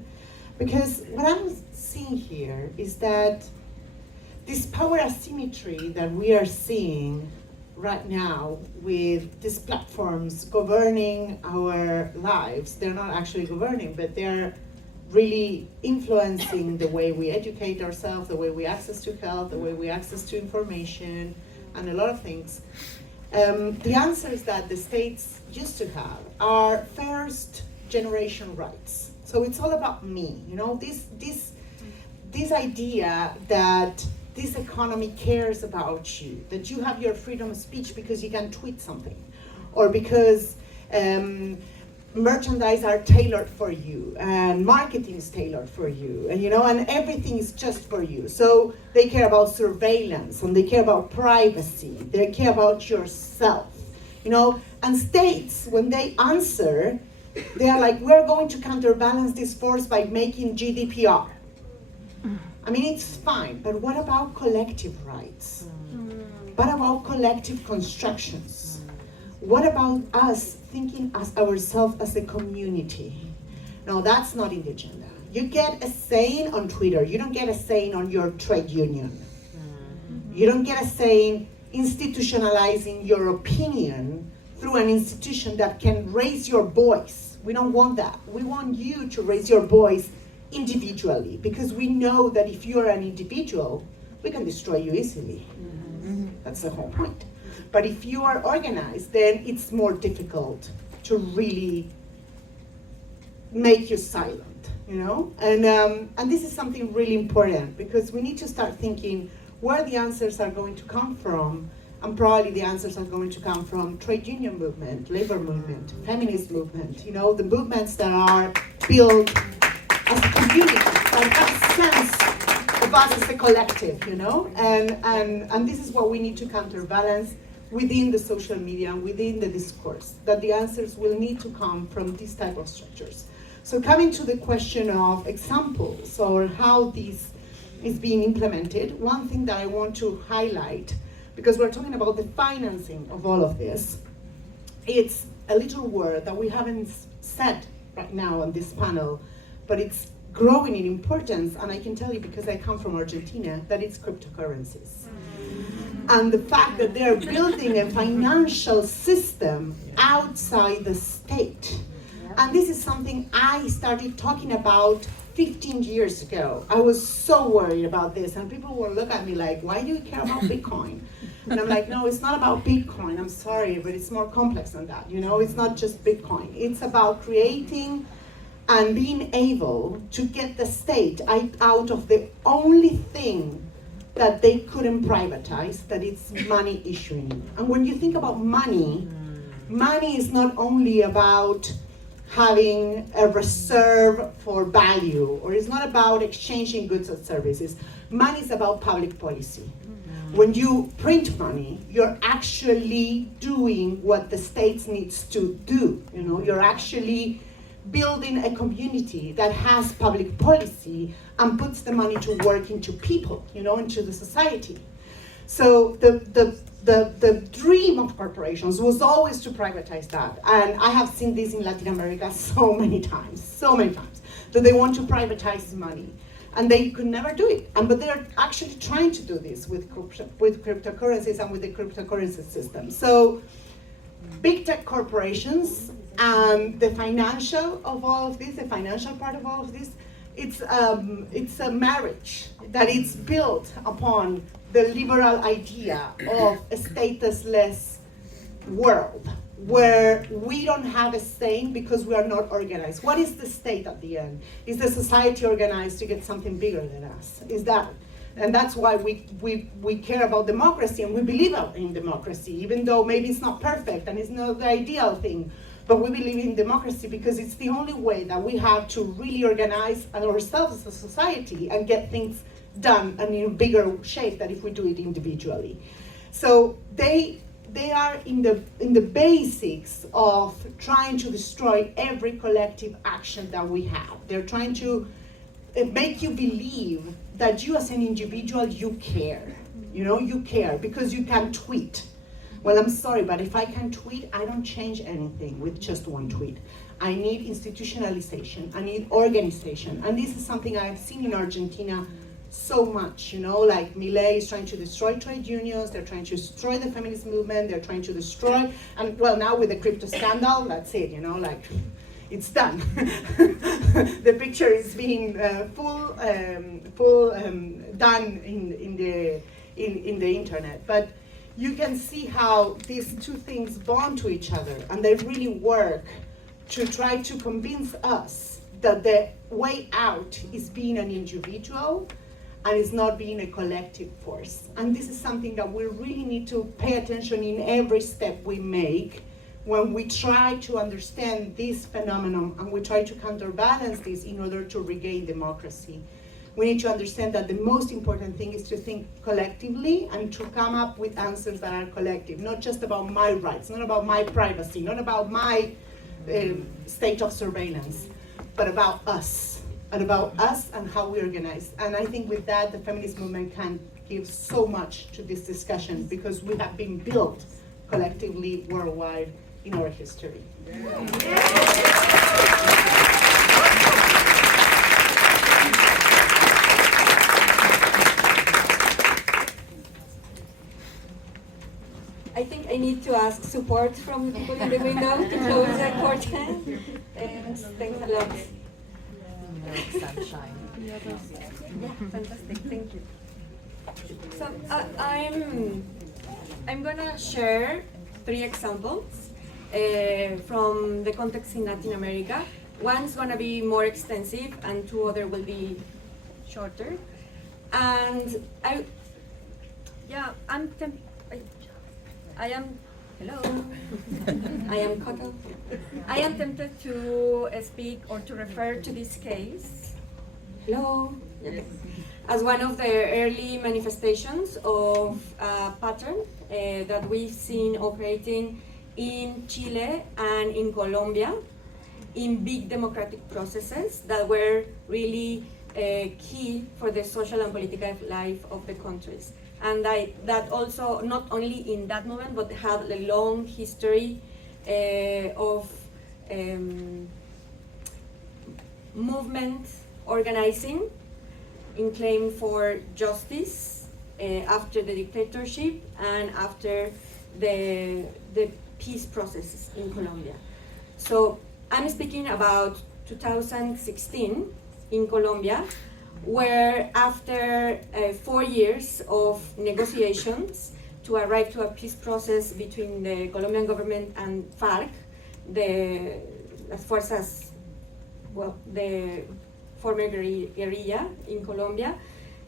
Because what I'm seeing here is that this power asymmetry that we are seeing right now with these platforms governing our lives, they're not actually governing, but they're really influencing the way we educate ourselves, the way we access to health, the way we access to information, and a lot of things. The answers that the states used to have are first generation rights. So it's all about me, you know, this idea that this economy cares about you, that you have your freedom of speech because you can tweet something, or because merchandise are tailored for you, and marketing is tailored for you, and and everything is just for you. So they care about surveillance, and they care about privacy, they care about yourself, and states, when they answer, they are like, we're going to counterbalance this force by making GDPR. I mean, it's fine, but what about collective rights? What about collective constructions? What about us thinking as ourselves as a community? No, that's not in the agenda. You get a saying on Twitter. You don't get a saying on your trade union. You don't get a saying institutionalizing your opinion through an institution that can raise your voice. We don't want that. We want you to raise your voice individually, because we know that if you're an individual, we can destroy you easily. That's the whole point. But if you are organized, then it's more difficult to really make you silent, you know? And this is something really important because we need to start thinking where the answers are going to come from, and probably the answers are going to come from trade union movement, labor movement, feminist movement, you know, the movements that are built as a community, that have a sense of us as a collective, you know? And this is what we need to counterbalance within the social media, within the discourse, that the answers will need to come from these type of structures. So coming to the question of examples or how this is being implemented, one thing that I want to highlight, because we're talking about the financing of all of this, it's a little word that we haven't said right now on this panel, but it's growing in importance, and I can tell you because I come from Argentina, that it's cryptocurrencies. And the fact that they're building a financial system outside the state. And this is something I started talking about 15 years ago. I was so worried about this, and people would look at me like, why do you care about Bitcoin? And I'm like, no, it's not about Bitcoin, I'm sorry, but it's more complex than that. You know, it's not just Bitcoin. It's about creating and being able to get the state out of the only thing that they couldn't privatize, that it's money issuing. And when you think about money, money is not only about having a reserve for value, or it's not about exchanging goods and services. Money is about public policy. When you print money, you're actually doing what the state needs to do. You know, you're actually building a community that has public policy and puts the money to work into people, you know, into the society. So the dream of corporations was always to privatize that. And I have seen this in Latin America so many times, that they want to privatize money. And they could never do it. But they're actually trying to do this with cryptocurrencies and with the cryptocurrency system. So big tech corporations and the financial of all of this, the financial part of all of this, it's a marriage that is built upon the liberal idea of a statusless world where we don't have a say because we are not organized. What is the state at the end? Is the society organized to get something bigger than us? Is that? And that's why we care about democracy, and we believe in democracy, even though maybe it's not perfect and it's not the ideal thing. But we believe in democracy because it's the only way that we have to really organize ourselves as a society and get things done and in a bigger shape than if we do it individually. So they are in the basics of trying to destroy every collective action that we have. They're trying to make you believe that you as an individual, you care. You know, you care because you can tweet. Well, I'm sorry, but if I can tweet, I don't change anything with just one tweet. I need institutionalization, I need organization. And this is something I have seen in Argentina so much, you know, like Milei is trying to destroy trade unions, they're trying to destroy the feminist movement, they're trying to destroy, and well, now with the crypto scandal, that's it, you know, like, it's done. The picture is being full done in the internet. But you can see how these two things bond to each other, and they really work to try to convince us that the way out is being an individual and it's not being a collective force. And this is something that we really need to pay attention in every step we make when we try to understand this phenomenon and we try to counterbalance this in order to regain democracy. We need to understand that the most important thing is to think collectively and to come up with answers that are collective, not just about my rights, not about my privacy, not about my state of surveillance, but about us and how we organize. And I think with that, the feminist movement can give so much to this discussion because we have been built collectively worldwide in our history. I think I need to ask support from the people in the window to close the curtain. Thanks a lot. Sunshine. Yeah, fantastic, thank you. So I'm gonna share 3 examples from the context in Latin America one's gonna be more extensive and two other will be shorter. And I am, hello, I am cut off. I am tempted to speak or to refer to this case, hello, yes, as one of the early manifestations of a pattern that we've seen operating in Chile and in Colombia in big democratic processes that were really key for the social and political life of the countries. And that also, not only in that moment, but had a long history of movement organizing in claim for justice after the dictatorship and after the peace processes in Colombia. So I'm speaking about 2016 in Colombia, where after 4 years of negotiations to arrive to a peace process between the Colombian government and FARC, the former guerrilla in Colombia,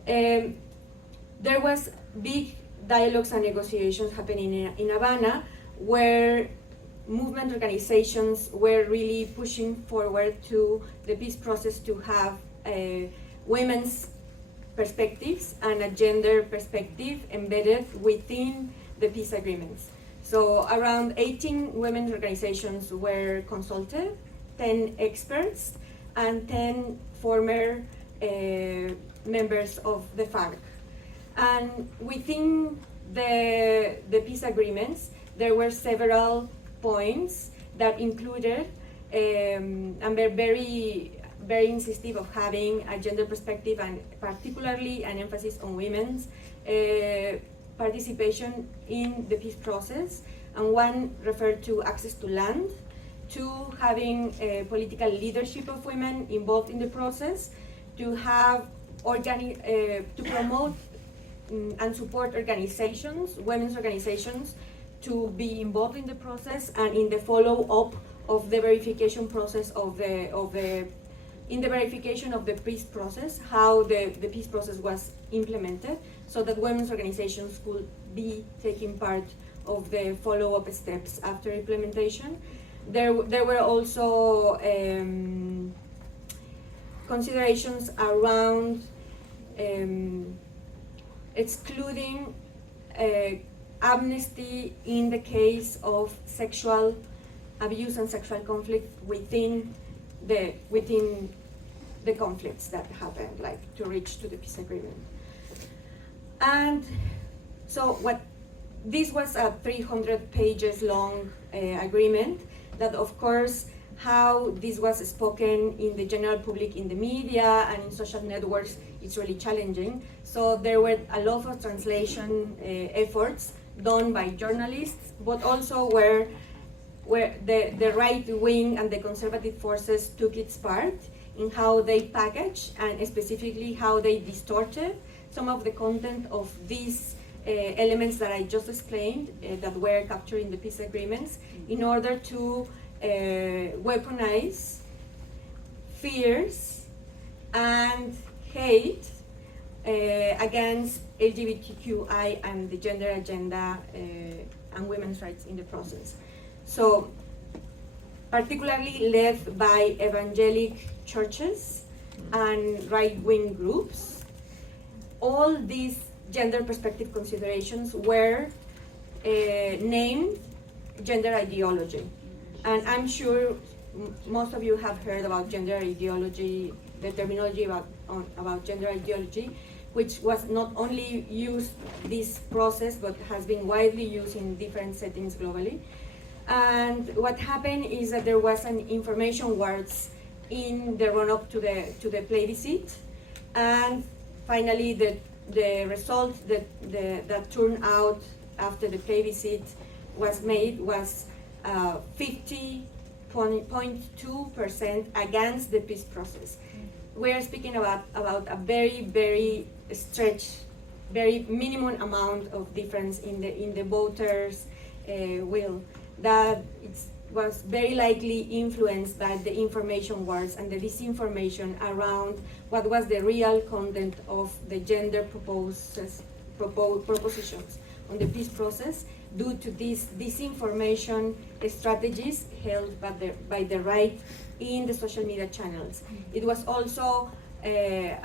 there was big dialogues and negotiations happening in Havana, where movement organizations were really pushing forward to the peace process to have women's perspectives and a gender perspective embedded within the peace agreements. So around 18 women's organizations were consulted, 10 experts, and 10 former members of the FARC. And within the peace agreements, there were several points that included and were very insistive of having a gender perspective, and particularly an emphasis on women's participation in the peace process. And one referred to access to land, to having political leadership of women involved in the process, to have to promote and support organizations, women's organizations, to be involved in the process and in the follow-up of the verification process in the verification of the peace process, how the peace process was implemented, so that women's organizations could be taking part of the follow-up steps after implementation. There were also considerations around excluding amnesty in the case of sexual abuse and sexual conflict within the conflicts that happened, like to reach to the peace agreement. And so this was a 300 pages long agreement that, of course, how this was spoken in the general public, in the media, and in social networks, it's really challenging. So there were a lot of translation efforts done by journalists, but also where the right wing and the conservative forces took its part in how they packaged and specifically how they distorted some of the content of these elements that I just explained that were captured in the peace agreements, in order to weaponize fears and hate against LGBTQI and the gender agenda and women's rights in the process. So, particularly led by evangelic churches and right-wing groups, all these gender perspective considerations were named gender ideology. And I'm sure most of you have heard about gender ideology, the terminology about gender ideology, which was not only used this process, but has been widely used in different settings globally. And what happened is that there was an information wars in the run-up to the plebiscite, and finally the result that turned out after the plebiscite was made was 50.2% against the peace process. We're speaking about a very, very stretched, very minimum amount of difference in the voters' will. That was very likely influenced by the information wars and the disinformation around what was the real content of the gender propositions on the peace process, due to these disinformation strategies held by the right in the social media channels. It was also a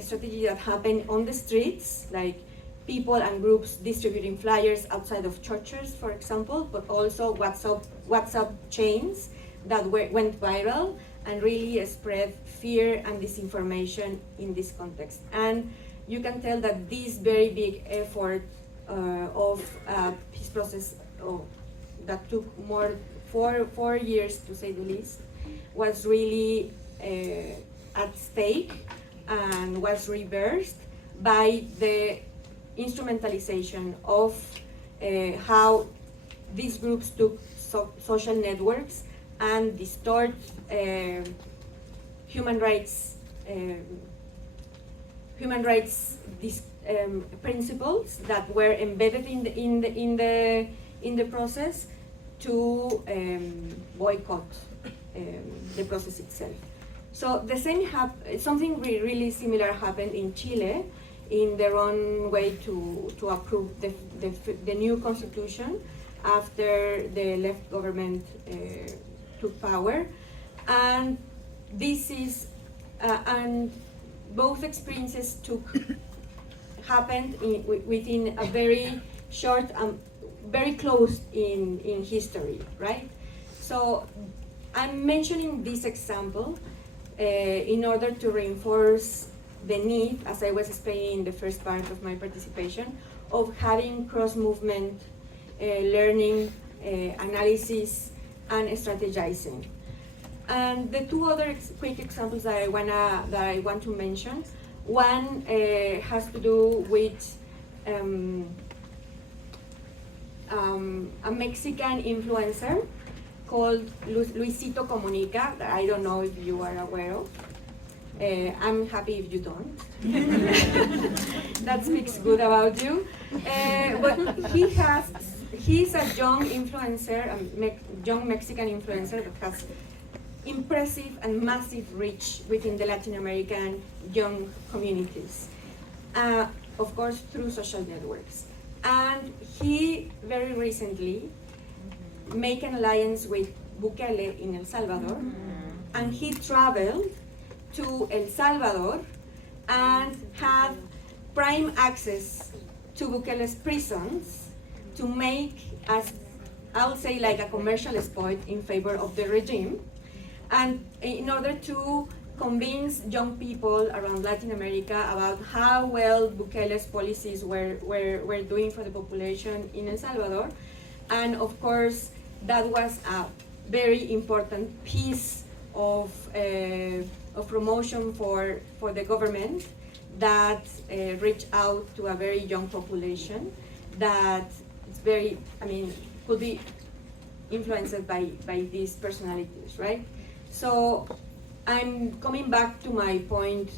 strategy that happened on the streets, like people and groups distributing flyers outside of churches, for example, but also WhatsApp chains that went viral and really spread fear and disinformation in this context. And you can tell that this very big effort of peace process that took more 4 years, to say the least, was really at stake and was reversed by the instrumentalization of how these groups took social networks and distort human rights principles that were embedded in the process to boycott the process itself. So the same something really similar happened in Chile, in their own way to approve the new constitution after the left government took power, and this is and both experiences happened within a very short, very close in history, right? So I'm mentioning this example in order to reinforce the need, as I was explaining in the first part of my participation, of having cross-movement learning, analysis, and strategizing. And the two other quick examples that I want to mention, one has to do with a Mexican influencer called Luisito Comunica, that I don't know if you are aware of. I'm happy if you don't. That speaks good about you. But he's a young influencer, young Mexican influencer that has impressive and massive reach within the Latin American young communities, of course through social networks. And he very recently made an alliance with Bukele in El Salvador, and he traveled to El Salvador and had prime access to Bukele's prisons to make, as I'll say, like a commercial exploit in favor of the regime, and in order to convince young people around Latin America about how well Bukele's policies were doing for the population in El Salvador. And of course, that was a very important piece of promotion for the government that reached out to a very young population that is very, could be influenced by these personalities, right? So I'm coming back to my point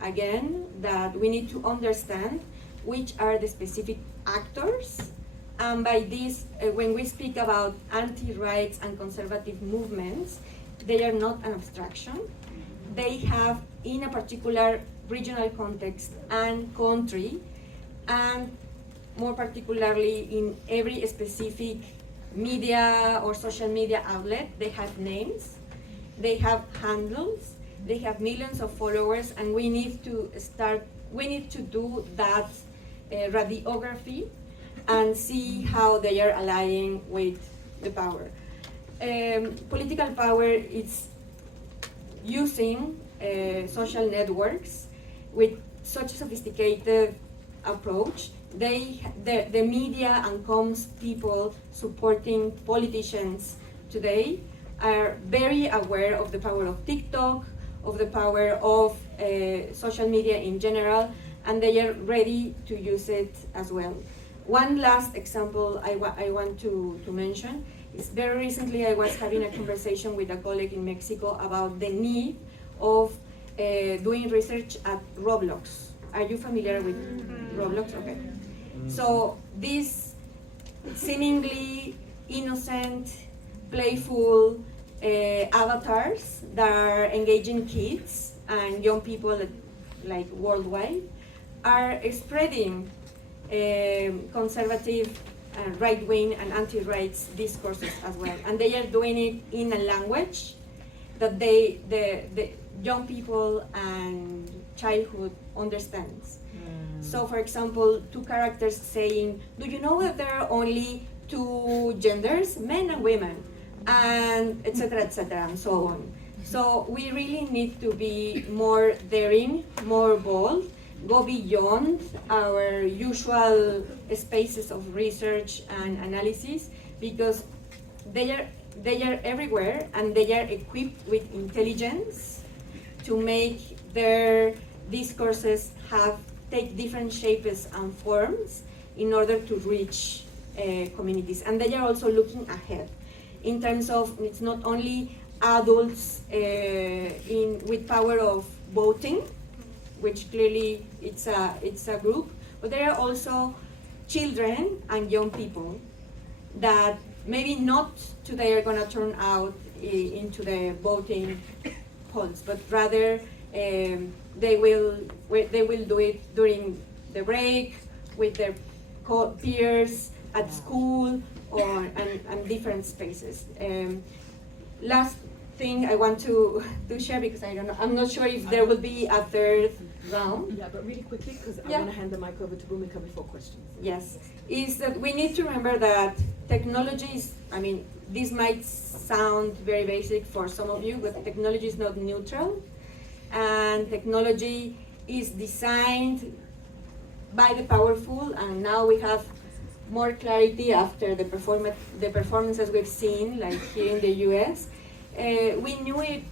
again, that we need to understand which are the specific actors. And by this, when we speak about anti-rights and conservative movements, they are not an abstraction. They have, in a particular regional context and country, and more particularly in every specific media or social media outlet, they have names, they have handles, they have millions of followers, and we need to do that radiography and see how they are aligning with the power. Political power is using social networks with such a sophisticated approach. The media and comms people supporting politicians today are very aware of the power of TikTok, of the power of social media in general, and they are ready to use it as well. One last example I want to mention is very recently I was having a conversation with a colleague in Mexico about the need of doing research at Roblox. Are you familiar with Roblox? Okay. So this seemingly innocent playful avatars that are engaging kids and young people like worldwide are spreading conservative right-wing and anti-rights discourses as well. And they are doing it in a language that the young people and childhood understands. So for example, two characters saying, do you know that there are only two genders, men and women, and etc., and so on. So we really need to be more daring, more bold, go beyond our usual spaces of research and analysis, because they are everywhere, and they are equipped with intelligence to make their discourses take different shapes and forms in order to reach communities. And they are also looking ahead in terms of, it's not only adults with power of voting, which clearly it's a group, but there are also children and young people that maybe not today are going to turn out into the voting polls, but rather they will do it during the break with their peers at school and different spaces. Last thing I want to share, because I'm not sure if there will be a third round. Yeah, but really quickly, because I Yeah. want to hand the mic over to Bhumika before questions. Yes, is that we need to remember that technologies, this might sound very basic for some of you, but technology is not neutral, and technology is designed by the powerful, and now we have more clarity after the performances we've seen, like here in the US. We knew it,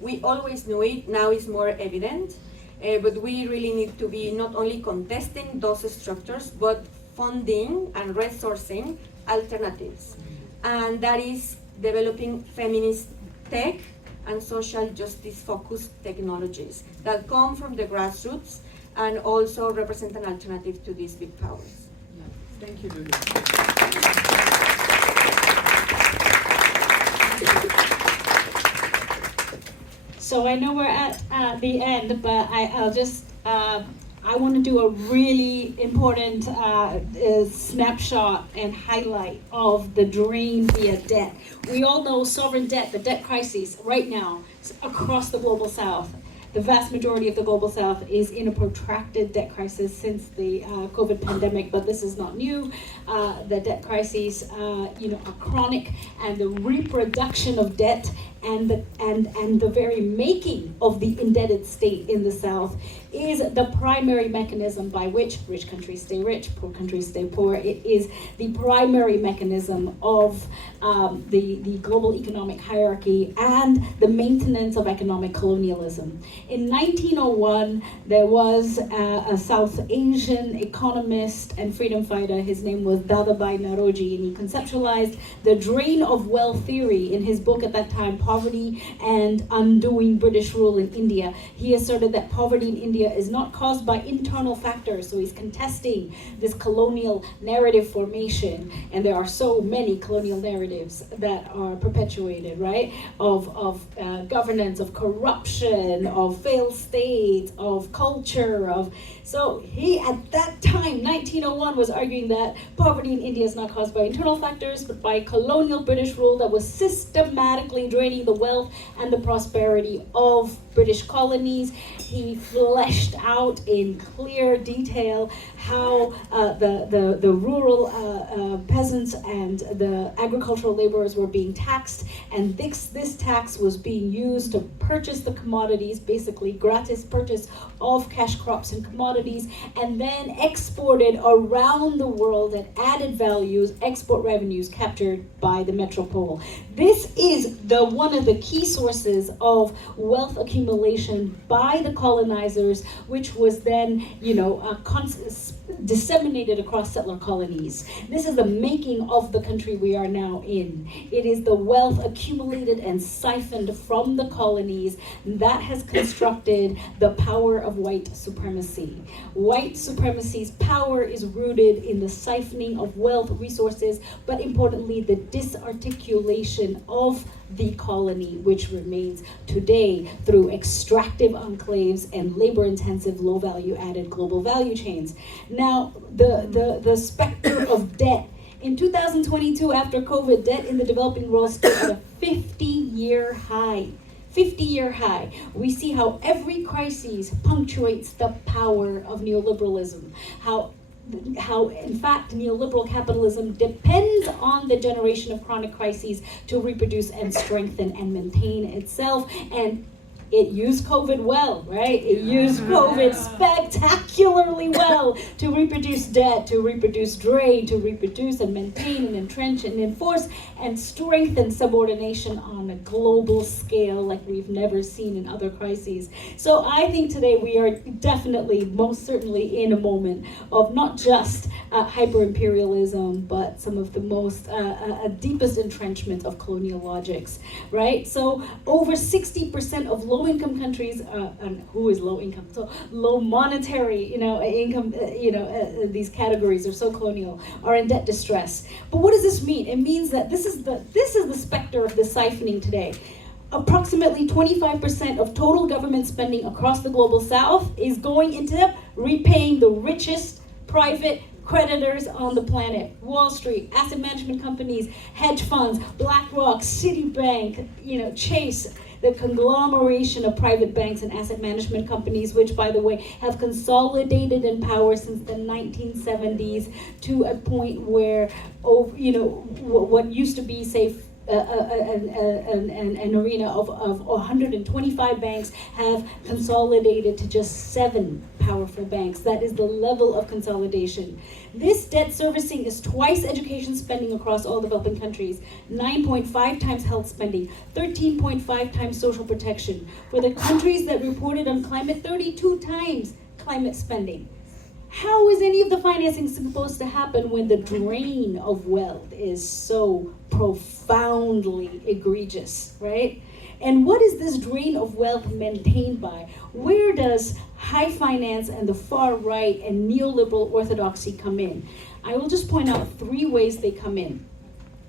we always knew it, now it's more evident, but we really need to be not only contesting those structures, but funding and resourcing alternatives. And that is developing feminist tech and social justice focused technologies that come from the grassroots and also represent an alternative to these big powers. Yeah. Thank you, Lulu. So I know we're at the end, but I'll just, I want to do a really important snapshot and highlight of the drain via debt. We all know sovereign debt, the debt crisis right now across the global south. The vast majority of the global south is in a protracted debt crisis since the COVID pandemic, but this is not new. The debt crises, are chronic, and the reproduction of debt and the very making of the indebted state in the south is the primary mechanism by which rich countries stay rich, poor countries stay poor. It is the primary mechanism of the global economic hierarchy and the maintenance of economic colonialism. In 1901, there was a South Asian economist and freedom fighter. His name was Dadabhai Naoroji, and he conceptualized the drain of wealth theory in his book at that time, Poverty and Undoing British Rule in India. He asserted that poverty in India is not caused by internal factors, so he's contesting this colonial narrative formation, and there are so many colonial narratives that are perpetuated, right? Of governance, of corruption, of failed states, of culture, so he at that time, 1901, was arguing that poverty in India is not caused by internal factors, but by colonial British rule that was systematically draining the wealth and the prosperity of British colonies. He fleshed out in clear detail how the rural peasants and the agricultural laborers were being taxed, and this tax was being used to purchase the commodities, basically gratis purchase of cash crops and commodities, and then exported around the world at added values, export revenues captured by the metropole. This is one of the key sources of wealth accumulation by the colonizers, which was then, disseminated across settler colonies. This is the making of the country we are now in. It is the wealth accumulated and siphoned from the colonies that has constructed the power of white supremacy. White supremacy's power is rooted in the siphoning of wealth, resources, but importantly, the disarticulation of the colony, which remains today through extractive enclaves and labor-intensive, low-value added global value chains. Now, the specter of debt. In 2022, after COVID, debt in the developing world stood at a 50-year high. 50-year high. We see how every crisis punctuates the power of neoliberalism. How in fact neoliberal capitalism depends on the generation of chronic crises to reproduce and strengthen and maintain itself. And it used COVID well, right? It used COVID spectacularly well to reproduce debt, to reproduce drain, to reproduce and maintain and entrench and enforce and strengthen subordination on a global scale like we've never seen in other crises. So I think today we are definitely, most certainly in a moment of not just hyper-imperialism, but some of the most deepest entrenchment of colonial logics, right? So over 60% of low-income countries, and who is low income? So low monetary, income, these categories are so colonial, are in debt distress. But what does this mean? It means that this is the specter of the siphoning today. Approximately 25% of total government spending across the global south is going into repaying the richest private creditors on the planet. Wall Street, asset management companies, hedge funds, BlackRock, Citibank, Chase, the conglomeration of private banks and asset management companies, which, by the way, have consolidated in power since the 1970s to a point where, what used to be, say, an arena of 125 banks have consolidated to just 7 powerful banks. That is the level of consolidation. This debt servicing is twice education spending across all developing countries, 9.5 times health spending, 13.5 times social protection. For the countries that reported on climate, 32 times climate spending. How is any of the financing supposed to happen when the drain of wealth is so profoundly egregious, right? And what is this drain of wealth maintained by? Where does high finance and the far right and neoliberal orthodoxy come in? I will just point out 3 ways they come in.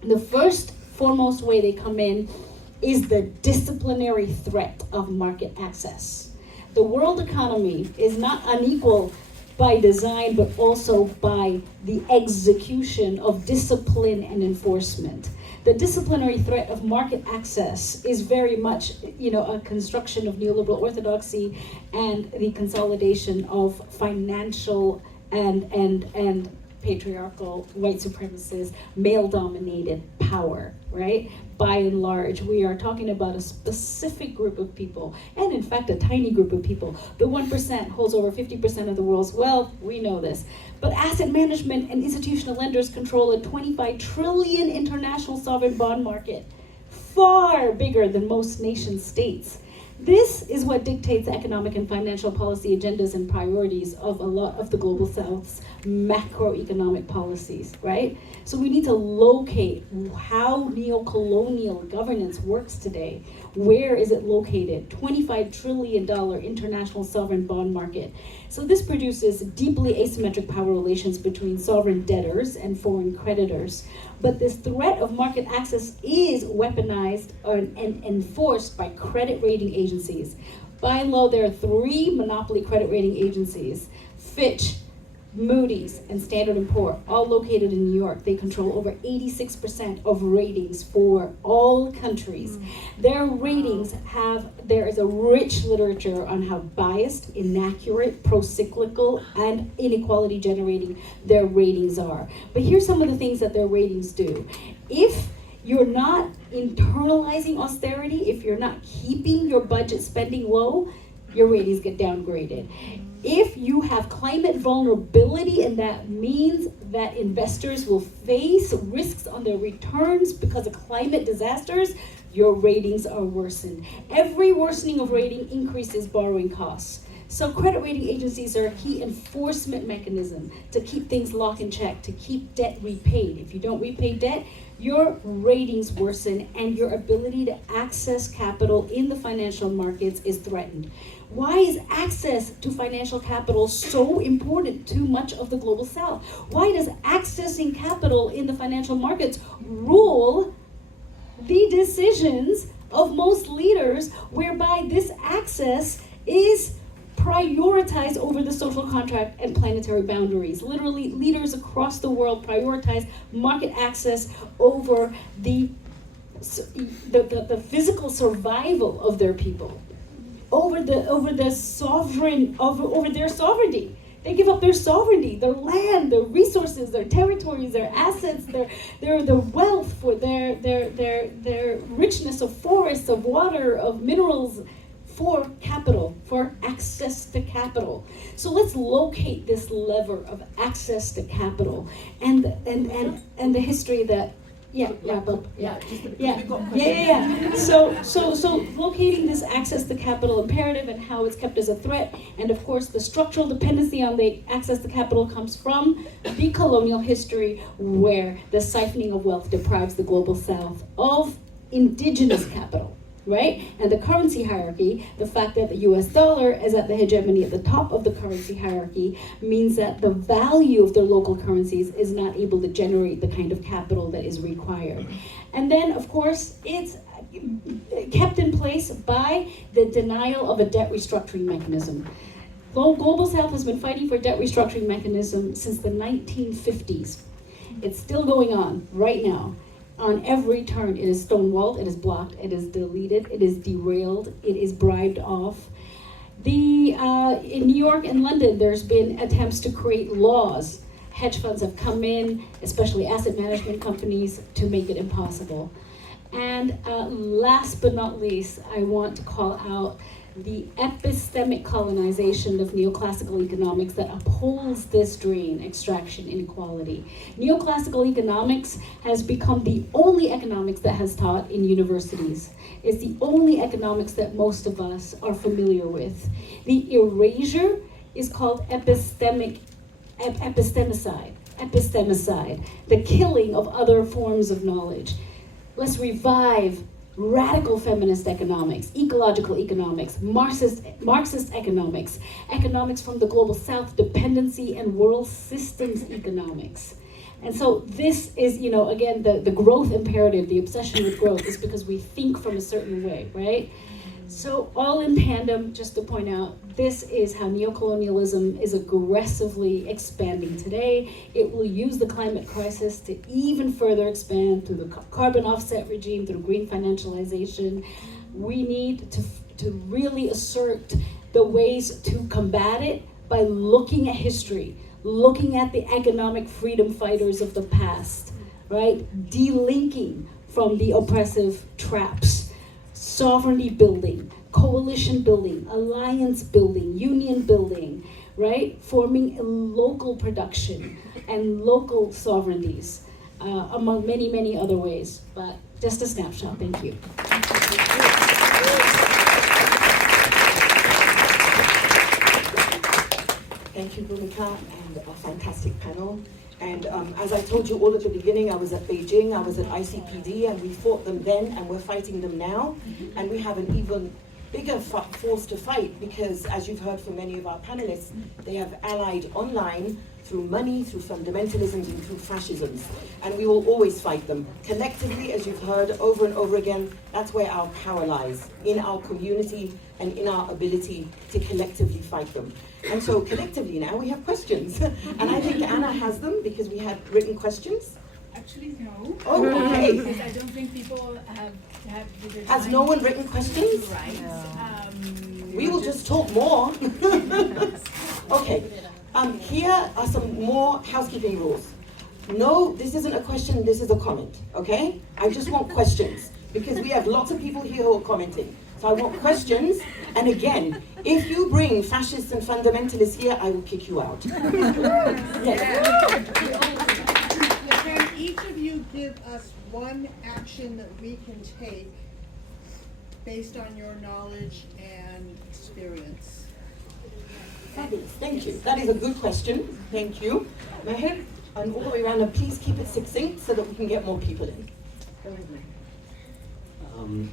The first, foremost way they come in is the disciplinary threat of market access. The world economy is not unequal by design, but also by the execution of discipline and enforcement. The disciplinary threat of market access is very much, a construction of neoliberal orthodoxy and the consolidation of financial and patriarchal, white supremacist, male-dominated power, right? By and large, we are talking about a specific group of people, and in fact, a tiny group of people. The 1% holds over 50% of the world's wealth, we know this. But asset management and institutional lenders control a 25 trillion international sovereign bond market, far bigger than most nation states. This is what dictates economic and financial policy agendas and priorities of a lot of the global south's macroeconomic policies, right? So we need to locate how neo-colonial governance works today. Where is it located? $25 trillion international sovereign bond market. So this produces deeply asymmetric power relations between sovereign debtors and foreign creditors. But this threat of market access is weaponized and enforced by credit rating agencies. By and large, there are 3 monopoly credit rating agencies: Fitch, Moody's, and Standard & Poor's, all located in New York. They control over 86% of ratings for all countries. Their ratings there is a rich literature on how biased, inaccurate, pro-cyclical, and inequality generating their ratings are. But here's some of the things that their ratings do. If you're not internalizing austerity, if you're not keeping your budget spending low, your ratings get downgraded. If you have climate vulnerability, and that means that investors will face risks on their returns because of climate disasters, your ratings are worsened. Every worsening of rating increases borrowing costs. So credit rating agencies are a key enforcement mechanism to keep things locked in check, to keep debt repaid. If you don't repay debt, your ratings worsen and your ability to access capital in the financial markets is threatened. Why is access to financial capital so important to much of the global South? Why does accessing capital in the financial markets rule the decisions of most leaders, whereby this access is prioritized over the social contract and planetary boundaries? Literally, leaders across the world prioritize market access over the physical survival of their people, over their sovereignty. They give up their sovereignty, their land, their resources, their territories, their assets, their wealth, for their richness of forests, of water, of minerals, for capital, for access to capital. So let's locate this lever of access to capital and the history that So locating this access to capital imperative and how it's kept as a threat, and of course the structural dependency on the access to capital comes from the colonial history, where the siphoning of wealth deprives the global South of indigenous capital. Right? And the currency hierarchy, the fact that the US dollar is at the hegemony at the top of the currency hierarchy, means that the value of their local currencies is not able to generate the kind of capital that is required. And then, of course, it's kept in place by the denial of a debt restructuring mechanism. Global South has been fighting for a debt restructuring mechanism since the 1950s. It's still going on right now. On every turn, it is stonewalled, it is blocked, it is deleted, it is derailed, it is bribed off. In New York and London, there's been attempts to create laws. Hedge funds have come in, especially asset management companies, to make it impossible. And last but not least, I want to call out the epistemic colonization of neoclassical economics that upholds this drain, extraction, inequality. Neoclassical economics has become the only economics that has taught in universities. It's the only economics that most of us are familiar with. The erasure is called epistemicide, the killing of other forms of knowledge. Let's revive radical feminist economics, ecological economics, Marxist economics, economics from the global South, dependency and world systems economics. And so this is, again, the growth imperative, the obsession with growth is because we think from a certain way, right? So all in tandem, just to point out, this is how neocolonialism is aggressively expanding today. It will use the climate crisis to even further expand through the carbon offset regime, through green financialization. We need to really assert the ways to combat it by looking at history, looking at the economic freedom fighters of the past, right? Delinking from the oppressive traps. Sovereignty building, coalition building, alliance building, union building, right? Forming a local production and local sovereignties, among many, many other ways. But just a snapshot, thank you. Thank you, Bhumika, and a fantastic panel. And as I told you all at the beginning, I was at Beijing, I was at ICPD, and we fought them then, and we're fighting them now. And we have an even bigger force to fight, because as you've heard from many of our panelists, they have allied online through money, through fundamentalisms, and through fascisms. And we will always fight them. Collectively, as you've heard over and over again, that's where our power lies, in our community and in our ability to collectively fight them. And so collectively now we have questions. And I think Anna has them because we had written questions. Actually, no. Oh, okay. Because I don't think people have the Has no one written questions? Right. We will just talk more. Okay. Here are some more housekeeping rules. No, this isn't a question, this is a comment, okay? I just want questions, because we have lots of people here who are commenting. So I want questions, and again, if you bring fascists and fundamentalists here, I will kick you out. Yes. Can each of you give us one action that we can take based on your knowledge and experience? Fabulous, thank you. That is a good question. Thank you. Meher, and all the way around, and please keep it succinct so that we can get more people in. Go ahead, Meher.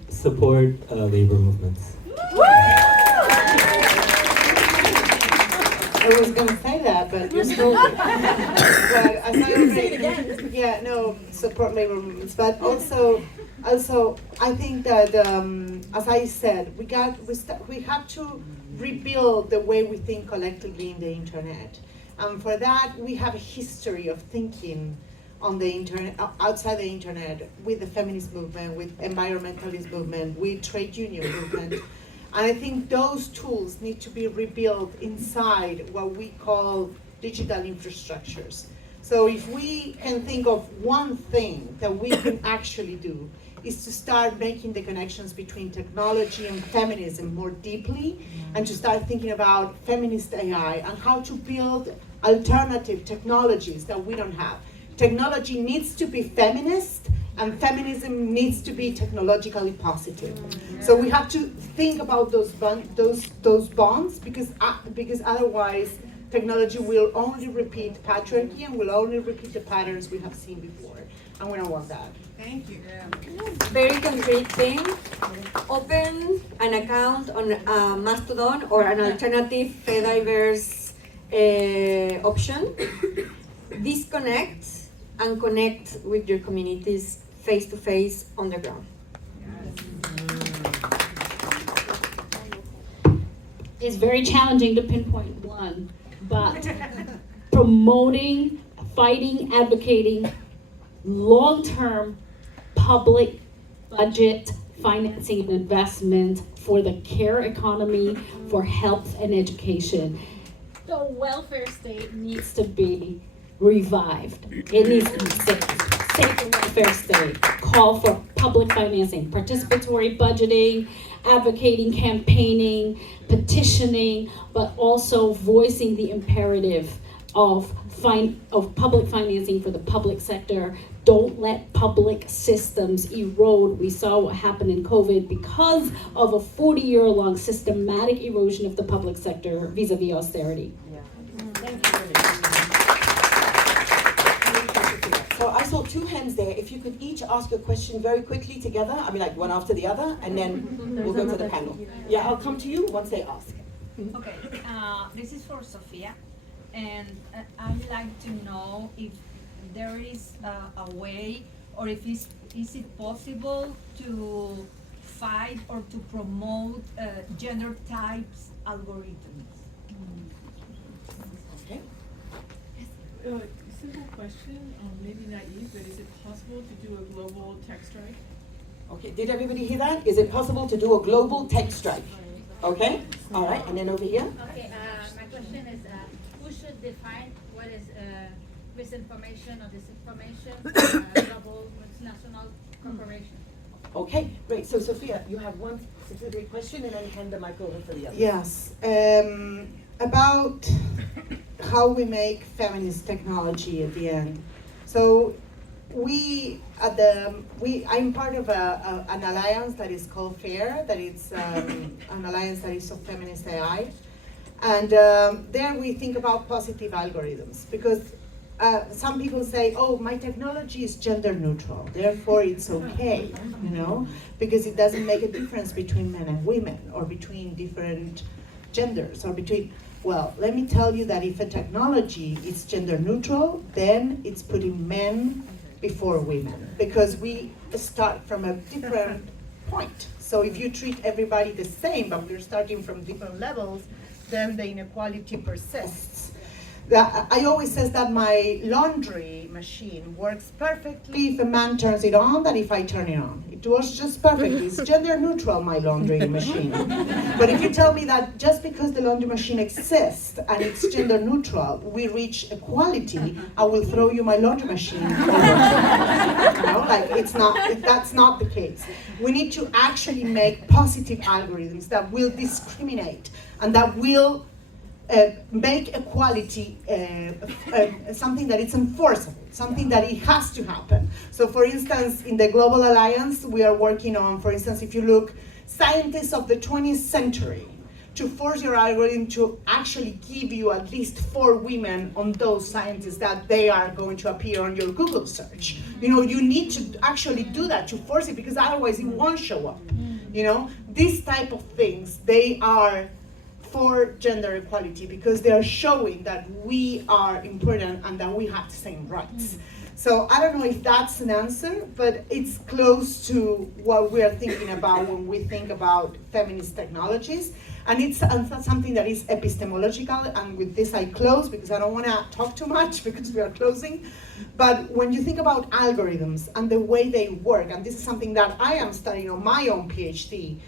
Support labor movements. I was going to say that, but you stole it. But as I already, yeah, no, support labor movements, but also, I think that as I said, we have to rebuild the way we think collectively in the internet, and for that we have a history of thinking on the internet, outside the internet, with the feminist movement, with environmentalist movement, with trade union movement. And I think those tools need to be rebuilt inside what we call digital infrastructures. So if we can think of one thing that we can actually do, is to start making the connections between technology and feminism more deeply, and to start thinking about feminist AI and how to build alternative technologies that we don't have. Technology needs to be feminist, and feminism needs to be technologically positive. So we have to think about those bonds, because otherwise technology will only repeat patriarchy and will only repeat the patterns we have seen before, and we don't want that. Thank you. Very concrete thing. Open an account on Mastodon or an alternative Fediverse option. Disconnect and connect with your communities face to face on the ground. It's very challenging to pinpoint one, but promoting, fighting, advocating long-term public budget financing and investment for the care economy, for health and education. The welfare state needs to be revived. It needs to be safe welfare state. Call for public financing, participatory budgeting, advocating, campaigning, petitioning, but also voicing the imperative of public financing for the public sector. Don't let public systems erode. We saw what happened in COVID because of a 40-year-long systematic erosion of the public sector vis-a-vis austerity. Thank you. So I saw two hands there. If you could each ask a question very quickly together, I mean like one after the other, and then we'll go to the panel. Yeah, I'll come to you once they ask. Okay, this is for Sophia, and I'd like to know if there is a way, or if is it possible to fight or to promote gender types algorithms? Okay. Simple question, maybe naive, but is it possible to do a global tech strike? Okay, did everybody hear that? Is it possible to do a global tech strike? Okay, all right, and then over here. Okay, my question is, who should define what is misinformation or disinformation, global multinational corporation? Okay, great. So Sophia, you have one specific question, and then hand the mic over for the other. Yes, about how we make feminist technology at the end. So I'm part of an alliance that is called FAIR, that is an alliance that is of feminist AI. And there we think about positive algorithms, because some people say, oh, my technology is gender neutral, therefore it's okay, because it doesn't make a difference between men and women, or between different genders, or between, well, let me tell you that if a technology is gender neutral, then it's putting men before women, because we start from a different point. So if you treat everybody the same, but we're starting from different levels, then the inequality persists. I always say that my laundry machine works perfectly if a man turns it on than if I turn it on. It works just perfectly. It's gender neutral, my laundry machine. But if you tell me that just because the laundry machine exists and it's gender neutral, we reach equality, I will throw you my laundry machine. That's not the case. We need to actually make positive algorithms that will discriminate and that will make equality something that is enforceable, something that it has to happen. So for instance, in the Global Alliance, we are working on, for instance, if you look, scientists of the 20th century to force your algorithm to actually give you at least 4 women on those scientists that they are going to appear on your Google search. You know, you need to actually do that to force it, because otherwise it won't show up. You know, these type of things, they are for gender equality, because they are showing that we are important and that we have the same rights. So I don't know if that's an answer, but it's close to what we are thinking about when we think about feminist technologies. And it's something that is epistemological, and with this I close because I don't want to talk too much because we are closing. But when you think about algorithms and the way they work, and this is something that I am studying on my own PhD,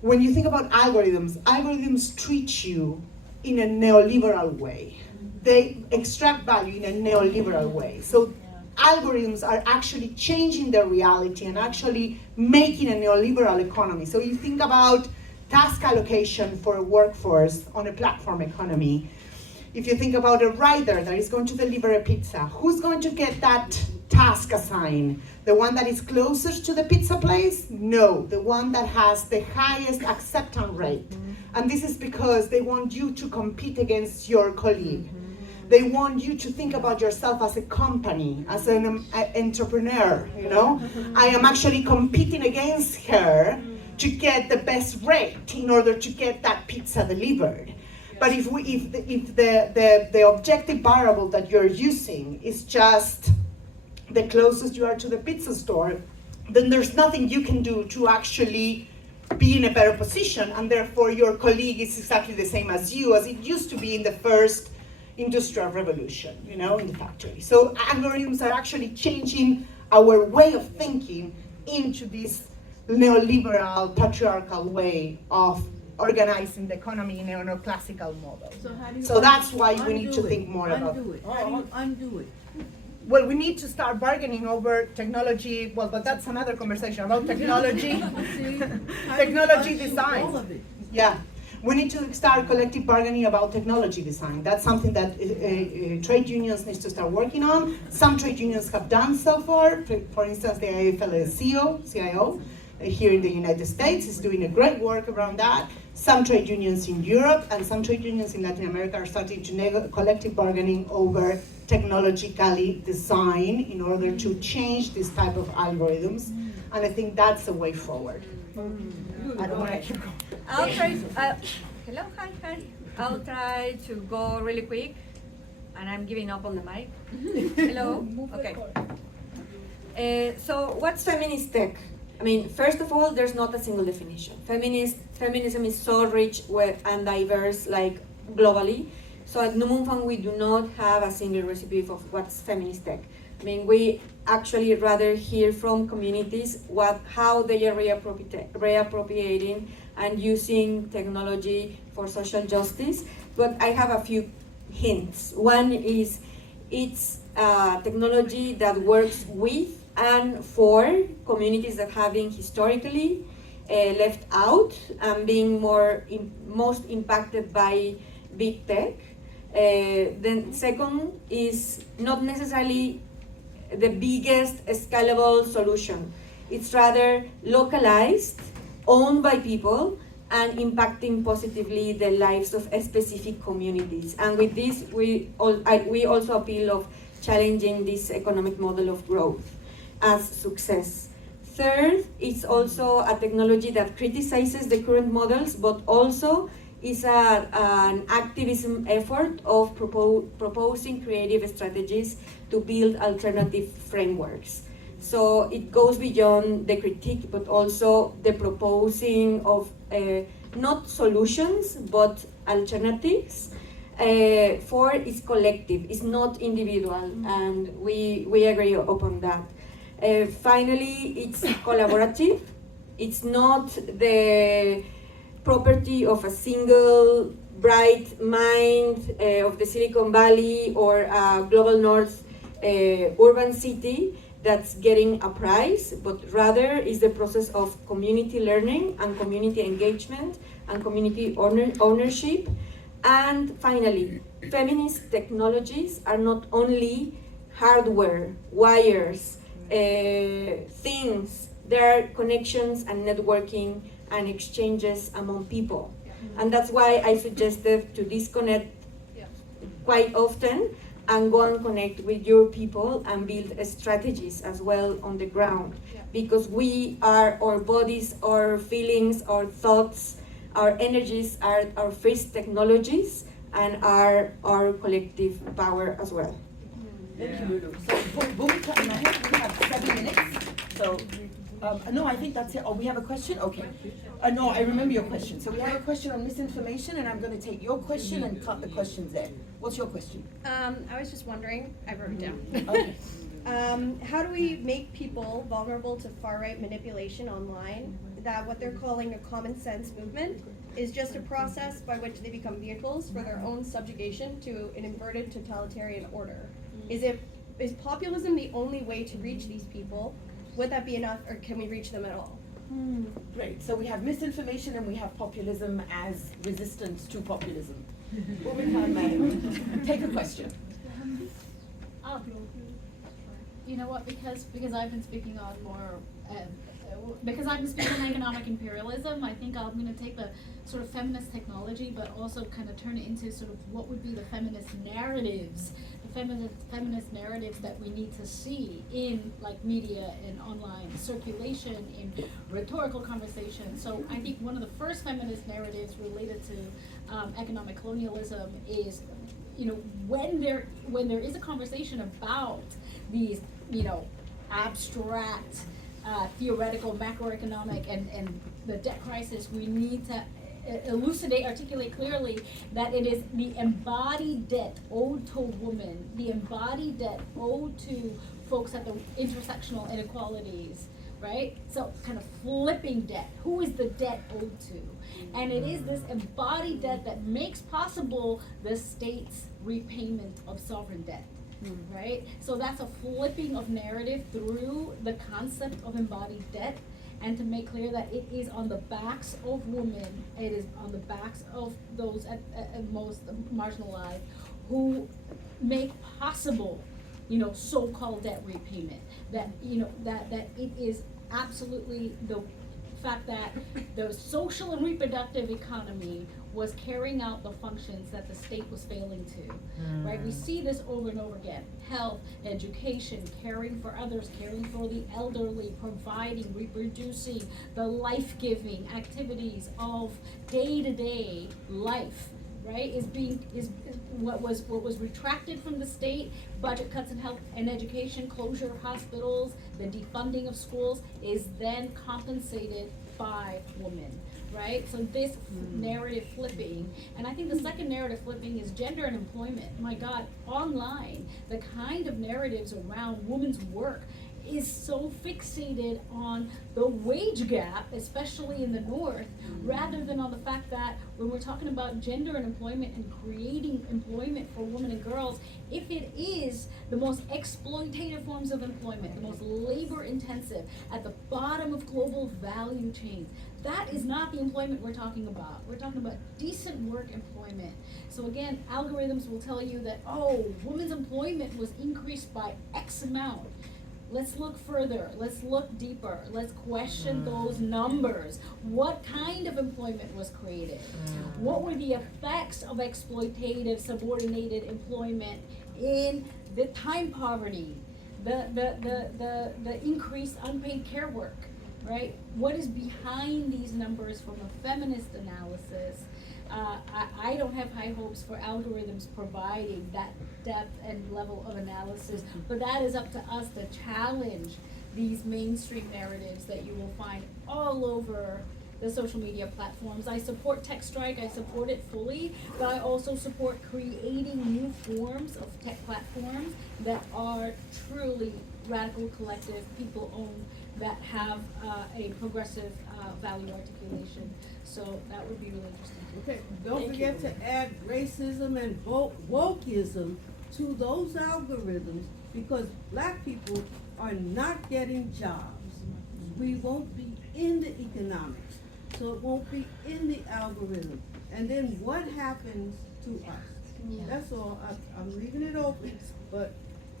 when you think about algorithms, algorithms treat you in a neoliberal way. They extract value in a neoliberal way. So algorithms are actually changing the reality and actually making a neoliberal economy. So you think about task allocation for a workforce on a platform economy. If you think about a rider that is going to deliver a pizza, who's going to get that task assigned? The one that is closest to the pizza place? No, the one that has the highest acceptance rate. And this is because they want you to compete against your colleague. They want you to think about yourself as a company, as an entrepreneur, you know? I am actually competing against her to get the best rate in order to get that pizza delivered. But if the objective variable that you're using is just the closest you are to the pizza store, then there's nothing you can do to actually be in a better position, and therefore your colleague is exactly the same as you, as it used to be in the first industrial revolution, you know, in the factory. So algorithms are actually changing our way of thinking into this neoliberal, patriarchal way of organizing the economy in a neoclassical model. So that's why we need to think more about it. How do you undo it? Well, we need to start bargaining over technology, well, but that's another conversation about technology, technology design. Yeah, we need to start collective bargaining about technology design. That's something that trade unions need to start working on. Some trade unions have done so far. For instance, the AFL-CIO here in the United States is doing a great work around that. Some trade unions in Europe and some trade unions in Latin America are starting to collective bargaining over technologically design in order to change this type of algorithms. And I think that's the way forward. I don't want to keep going. I'll try. Hello, hi. I'll try to go really quick, and I'm giving up on the mic. Hello. Okay. So, what's feminist tech? I mean, first of all, there's not a single definition. Feminism is so rich and diverse, like globally. So at Noor Fund, we do not have a single recipe of what's feminist tech. I mean, we actually rather hear from communities how they are reappropriating and using technology for social justice. But I have a few hints. One is it's technology that works with and for communities that have been historically left out and being most impacted by big tech. Then second is not necessarily the biggest scalable solution. It's rather localized, owned by people, and impacting positively the lives of specific communities. And with this, we also appeal of challenging this economic model of growth as success. Third, it's also a technology that criticizes the current models, but also is an activism effort of proposing creative strategies to build alternative frameworks. So it goes beyond the critique, but also the proposing of not solutions, but alternatives. For it's collective, it's not individual, and we agree upon that. Finally, it's collaborative. It's not the property of a single bright mind of the Silicon Valley or a global north urban city that's getting a prize, but rather is the process of community learning and community engagement and community ownership. And finally, feminist technologies are not only hardware, wires, things, there are connections and networking and exchanges among people. And that's why I suggested to disconnect quite often and go and connect with your people and build strategies as well on the ground. Because we are, our bodies, our feelings, our thoughts, our energies are our first technologies and are our collective power as well. Thank you, Lulu. So, Bhumika and I have 7 minutes. So, no, I think that's it. Oh, we have a question? Okay. No, I remember your question. So we have a question on misinformation, and I'm going to take your question and cut the questions there. What's your question? I was just wondering, I wrote it down. Okay. How do we make people vulnerable to far-right manipulation online, that what they're calling a common sense movement is just a process by which they become vehicles for their own subjugation to an inverted totalitarian order? Is populism the only way to reach these people? Would that be enough, or can we reach them at all? Great. So we have misinformation and we have populism as resistance to populism. Madam, take a question. You know what? Because I've been speaking on more. Because I've been speaking on economic imperialism, I think I'm going to take the sort of feminist technology, but also kind of turn it into sort of what would be the feminist narratives, feminist narratives that we need to see in like media and online circulation, in rhetorical conversation. So I think one of the first feminist narratives related to economic colonialism is, you know, when there is a conversation about these, you know, abstract theoretical macroeconomic and the debt crisis, we need to articulate clearly that it is the embodied debt owed to women, the embodied debt owed to folks at the intersectional inequalities, right? So kind of flipping debt. Who is the debt owed to? And it is this embodied debt that makes possible the state's repayment of sovereign debt. Right? So that's a flipping of narrative through the concept of embodied debt, and to make clear that it is on the backs of women, it is on the backs of those at most marginalized who make possible, you know, so-called debt repayment. That, you know, that it is absolutely the fact that the social and reproductive economy was carrying out the functions that the state was failing to, right? We see this over and over again. Health, education, caring for others, caring for the elderly, providing, reproducing, the life-giving activities of day-to-day life, right? Is what was retracted from the state, budget cuts in health and education, closure of hospitals, the defunding of schools is then compensated by women. Right? So this narrative flipping, and I think the second narrative flipping is gender and employment. My God, online, the kind of narratives around women's work is so fixated on the wage gap, especially in the North, rather than on the fact that when we're talking about gender and employment and creating employment for women and girls, if it is the most exploitative forms of employment, the most labor intensive, at the bottom of global value chains, that is not the employment we're talking about. We're talking about decent work employment. So again, algorithms will tell you that, oh, women's employment was increased by X amount. Let's look further, let's look deeper, let's question those numbers. What kind of employment was created? What were the effects of exploitative, subordinated employment in the time poverty, the increased unpaid care work, right? What is behind these numbers from a feminist analysis? I don't have high hopes for algorithms providing that depth and level of analysis, but that is up to us to challenge these mainstream narratives that you will find all over the social media platforms. I support Tech Strike, I support it fully, but I also support creating new forms of tech platforms that are truly radical, collective, people-owned, that have a progressive value articulation. So that would be really interesting. Okay, don't forget to add racism and wokeism to those algorithms, because black people are not getting jobs. We won't be in the economics, so it won't be in the algorithm. And then what happens to us? That's all. I'm leaving it open, but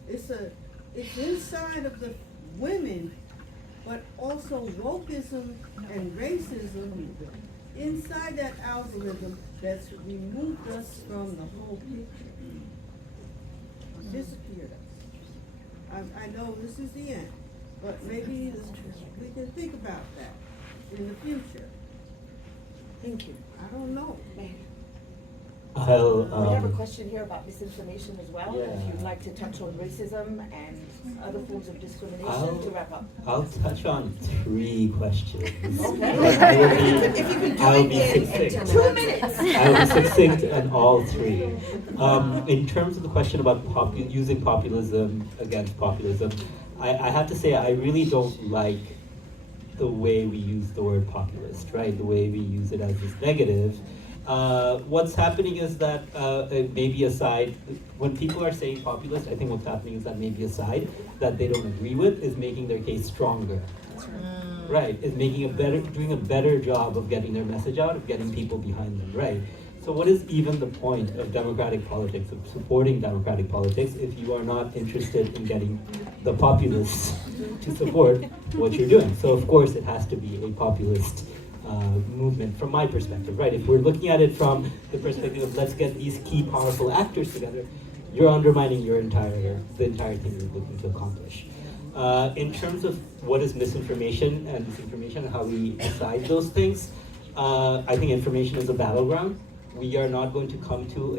it's inside of the women, but also wokeism and racism inside that algorithm that's removed us from the whole picture. Disappeared us. I know this is the end, but maybe we can think about that in the future. Thank you. I don't know. We have a question here about misinformation as well. Yeah. If you'd like to touch on racism and other forms of discrimination to wrap up. I'll touch on 3 questions. Okay. If you can do I'll it be in succinct. 2 minutes. I will be succinct in all 3. In terms of the question about using populism against populism, I have to say I really don't like the way we use the word populist, right? The way we use it as this negative. What's happening is that maybe a side, when people are saying populist, I think what's happening is that maybe a side that they don't agree with is making their case stronger. Right, is doing a better job of getting their message out, of getting people behind them, right? So what is even the point of democratic politics, of supporting democratic politics, if you are not interested in getting the populists to support what you're doing? So of course it has to be a populist movement from my perspective, right? If we're looking at it from the perspective of let's get these key powerful actors together, you're undermining the entire thing you're looking to accomplish. In terms of what is misinformation and disinformation and how we decide those things, I think information is a battleground. We are not going to come to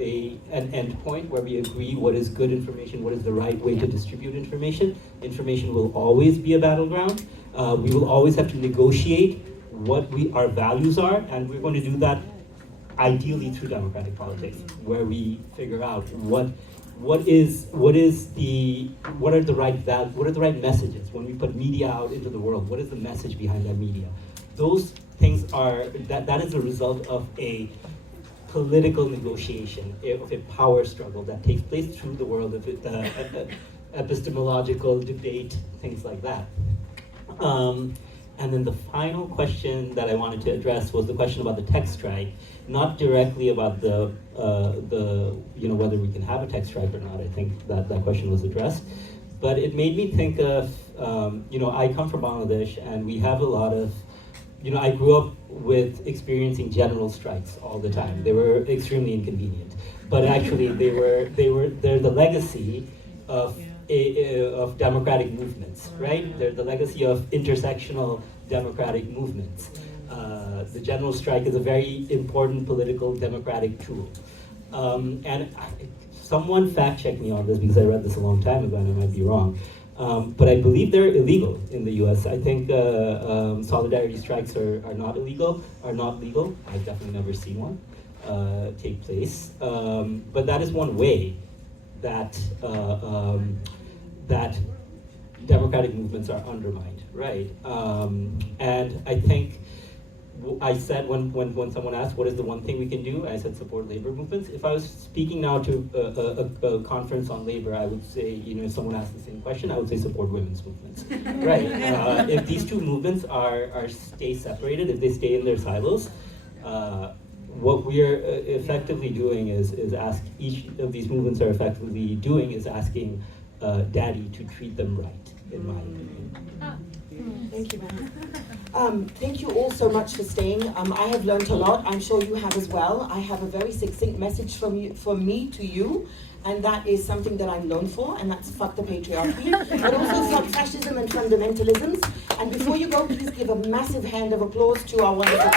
an end point where we agree what is good information, what is the right way to distribute information. Information will always be a battleground. We will always have to negotiate what our values are, and we're going to do that ideally through democratic politics, where we figure out what are the right messages when we put media out into the world. What is the message behind that media? Those things that is a result of a political negotiation, of a power struggle that takes place through the world of epistemological debate, things like that. And then the final question that I wanted to address was the question about the tech strike, not directly about the whether we can have a tech strike or not. I think that question was addressed, but it made me think of I come from Bangladesh, and we have a lot of I grew up with experiencing general strikes all the time. They were extremely inconvenient, but actually they're the legacy of democratic movements, right? They're the legacy of intersectional democratic movements. The general strike is a very important political democratic tool. Someone fact-checked me on this because I read this a long time ago and I might be wrong. But I believe they're illegal in the US. I think solidarity strikes are not legal. I've definitely never seen one take place. But that is one way that that democratic movements are undermined, right? And I think I said when someone asked what is the one thing we can do, I said support labor movements. If I was speaking now to a conference on labor, I would say, if someone asked the same question, I would say support women's movements, right? If these two movements stay separated, if they stay in their silos, what we are effectively doing is ask each of these movements are effectively doing is asking daddy to treat them right, in my opinion. Thank you, ma'am. Thank you all so much for staying. I have learned a lot. I'm sure you have as well. I have a very succinct message from me to you, and that is something that I'm known for, and that's fuck the patriarchy, but also fuck fascism and fundamentalisms. And before you go, please give a massive hand of applause to our wonderful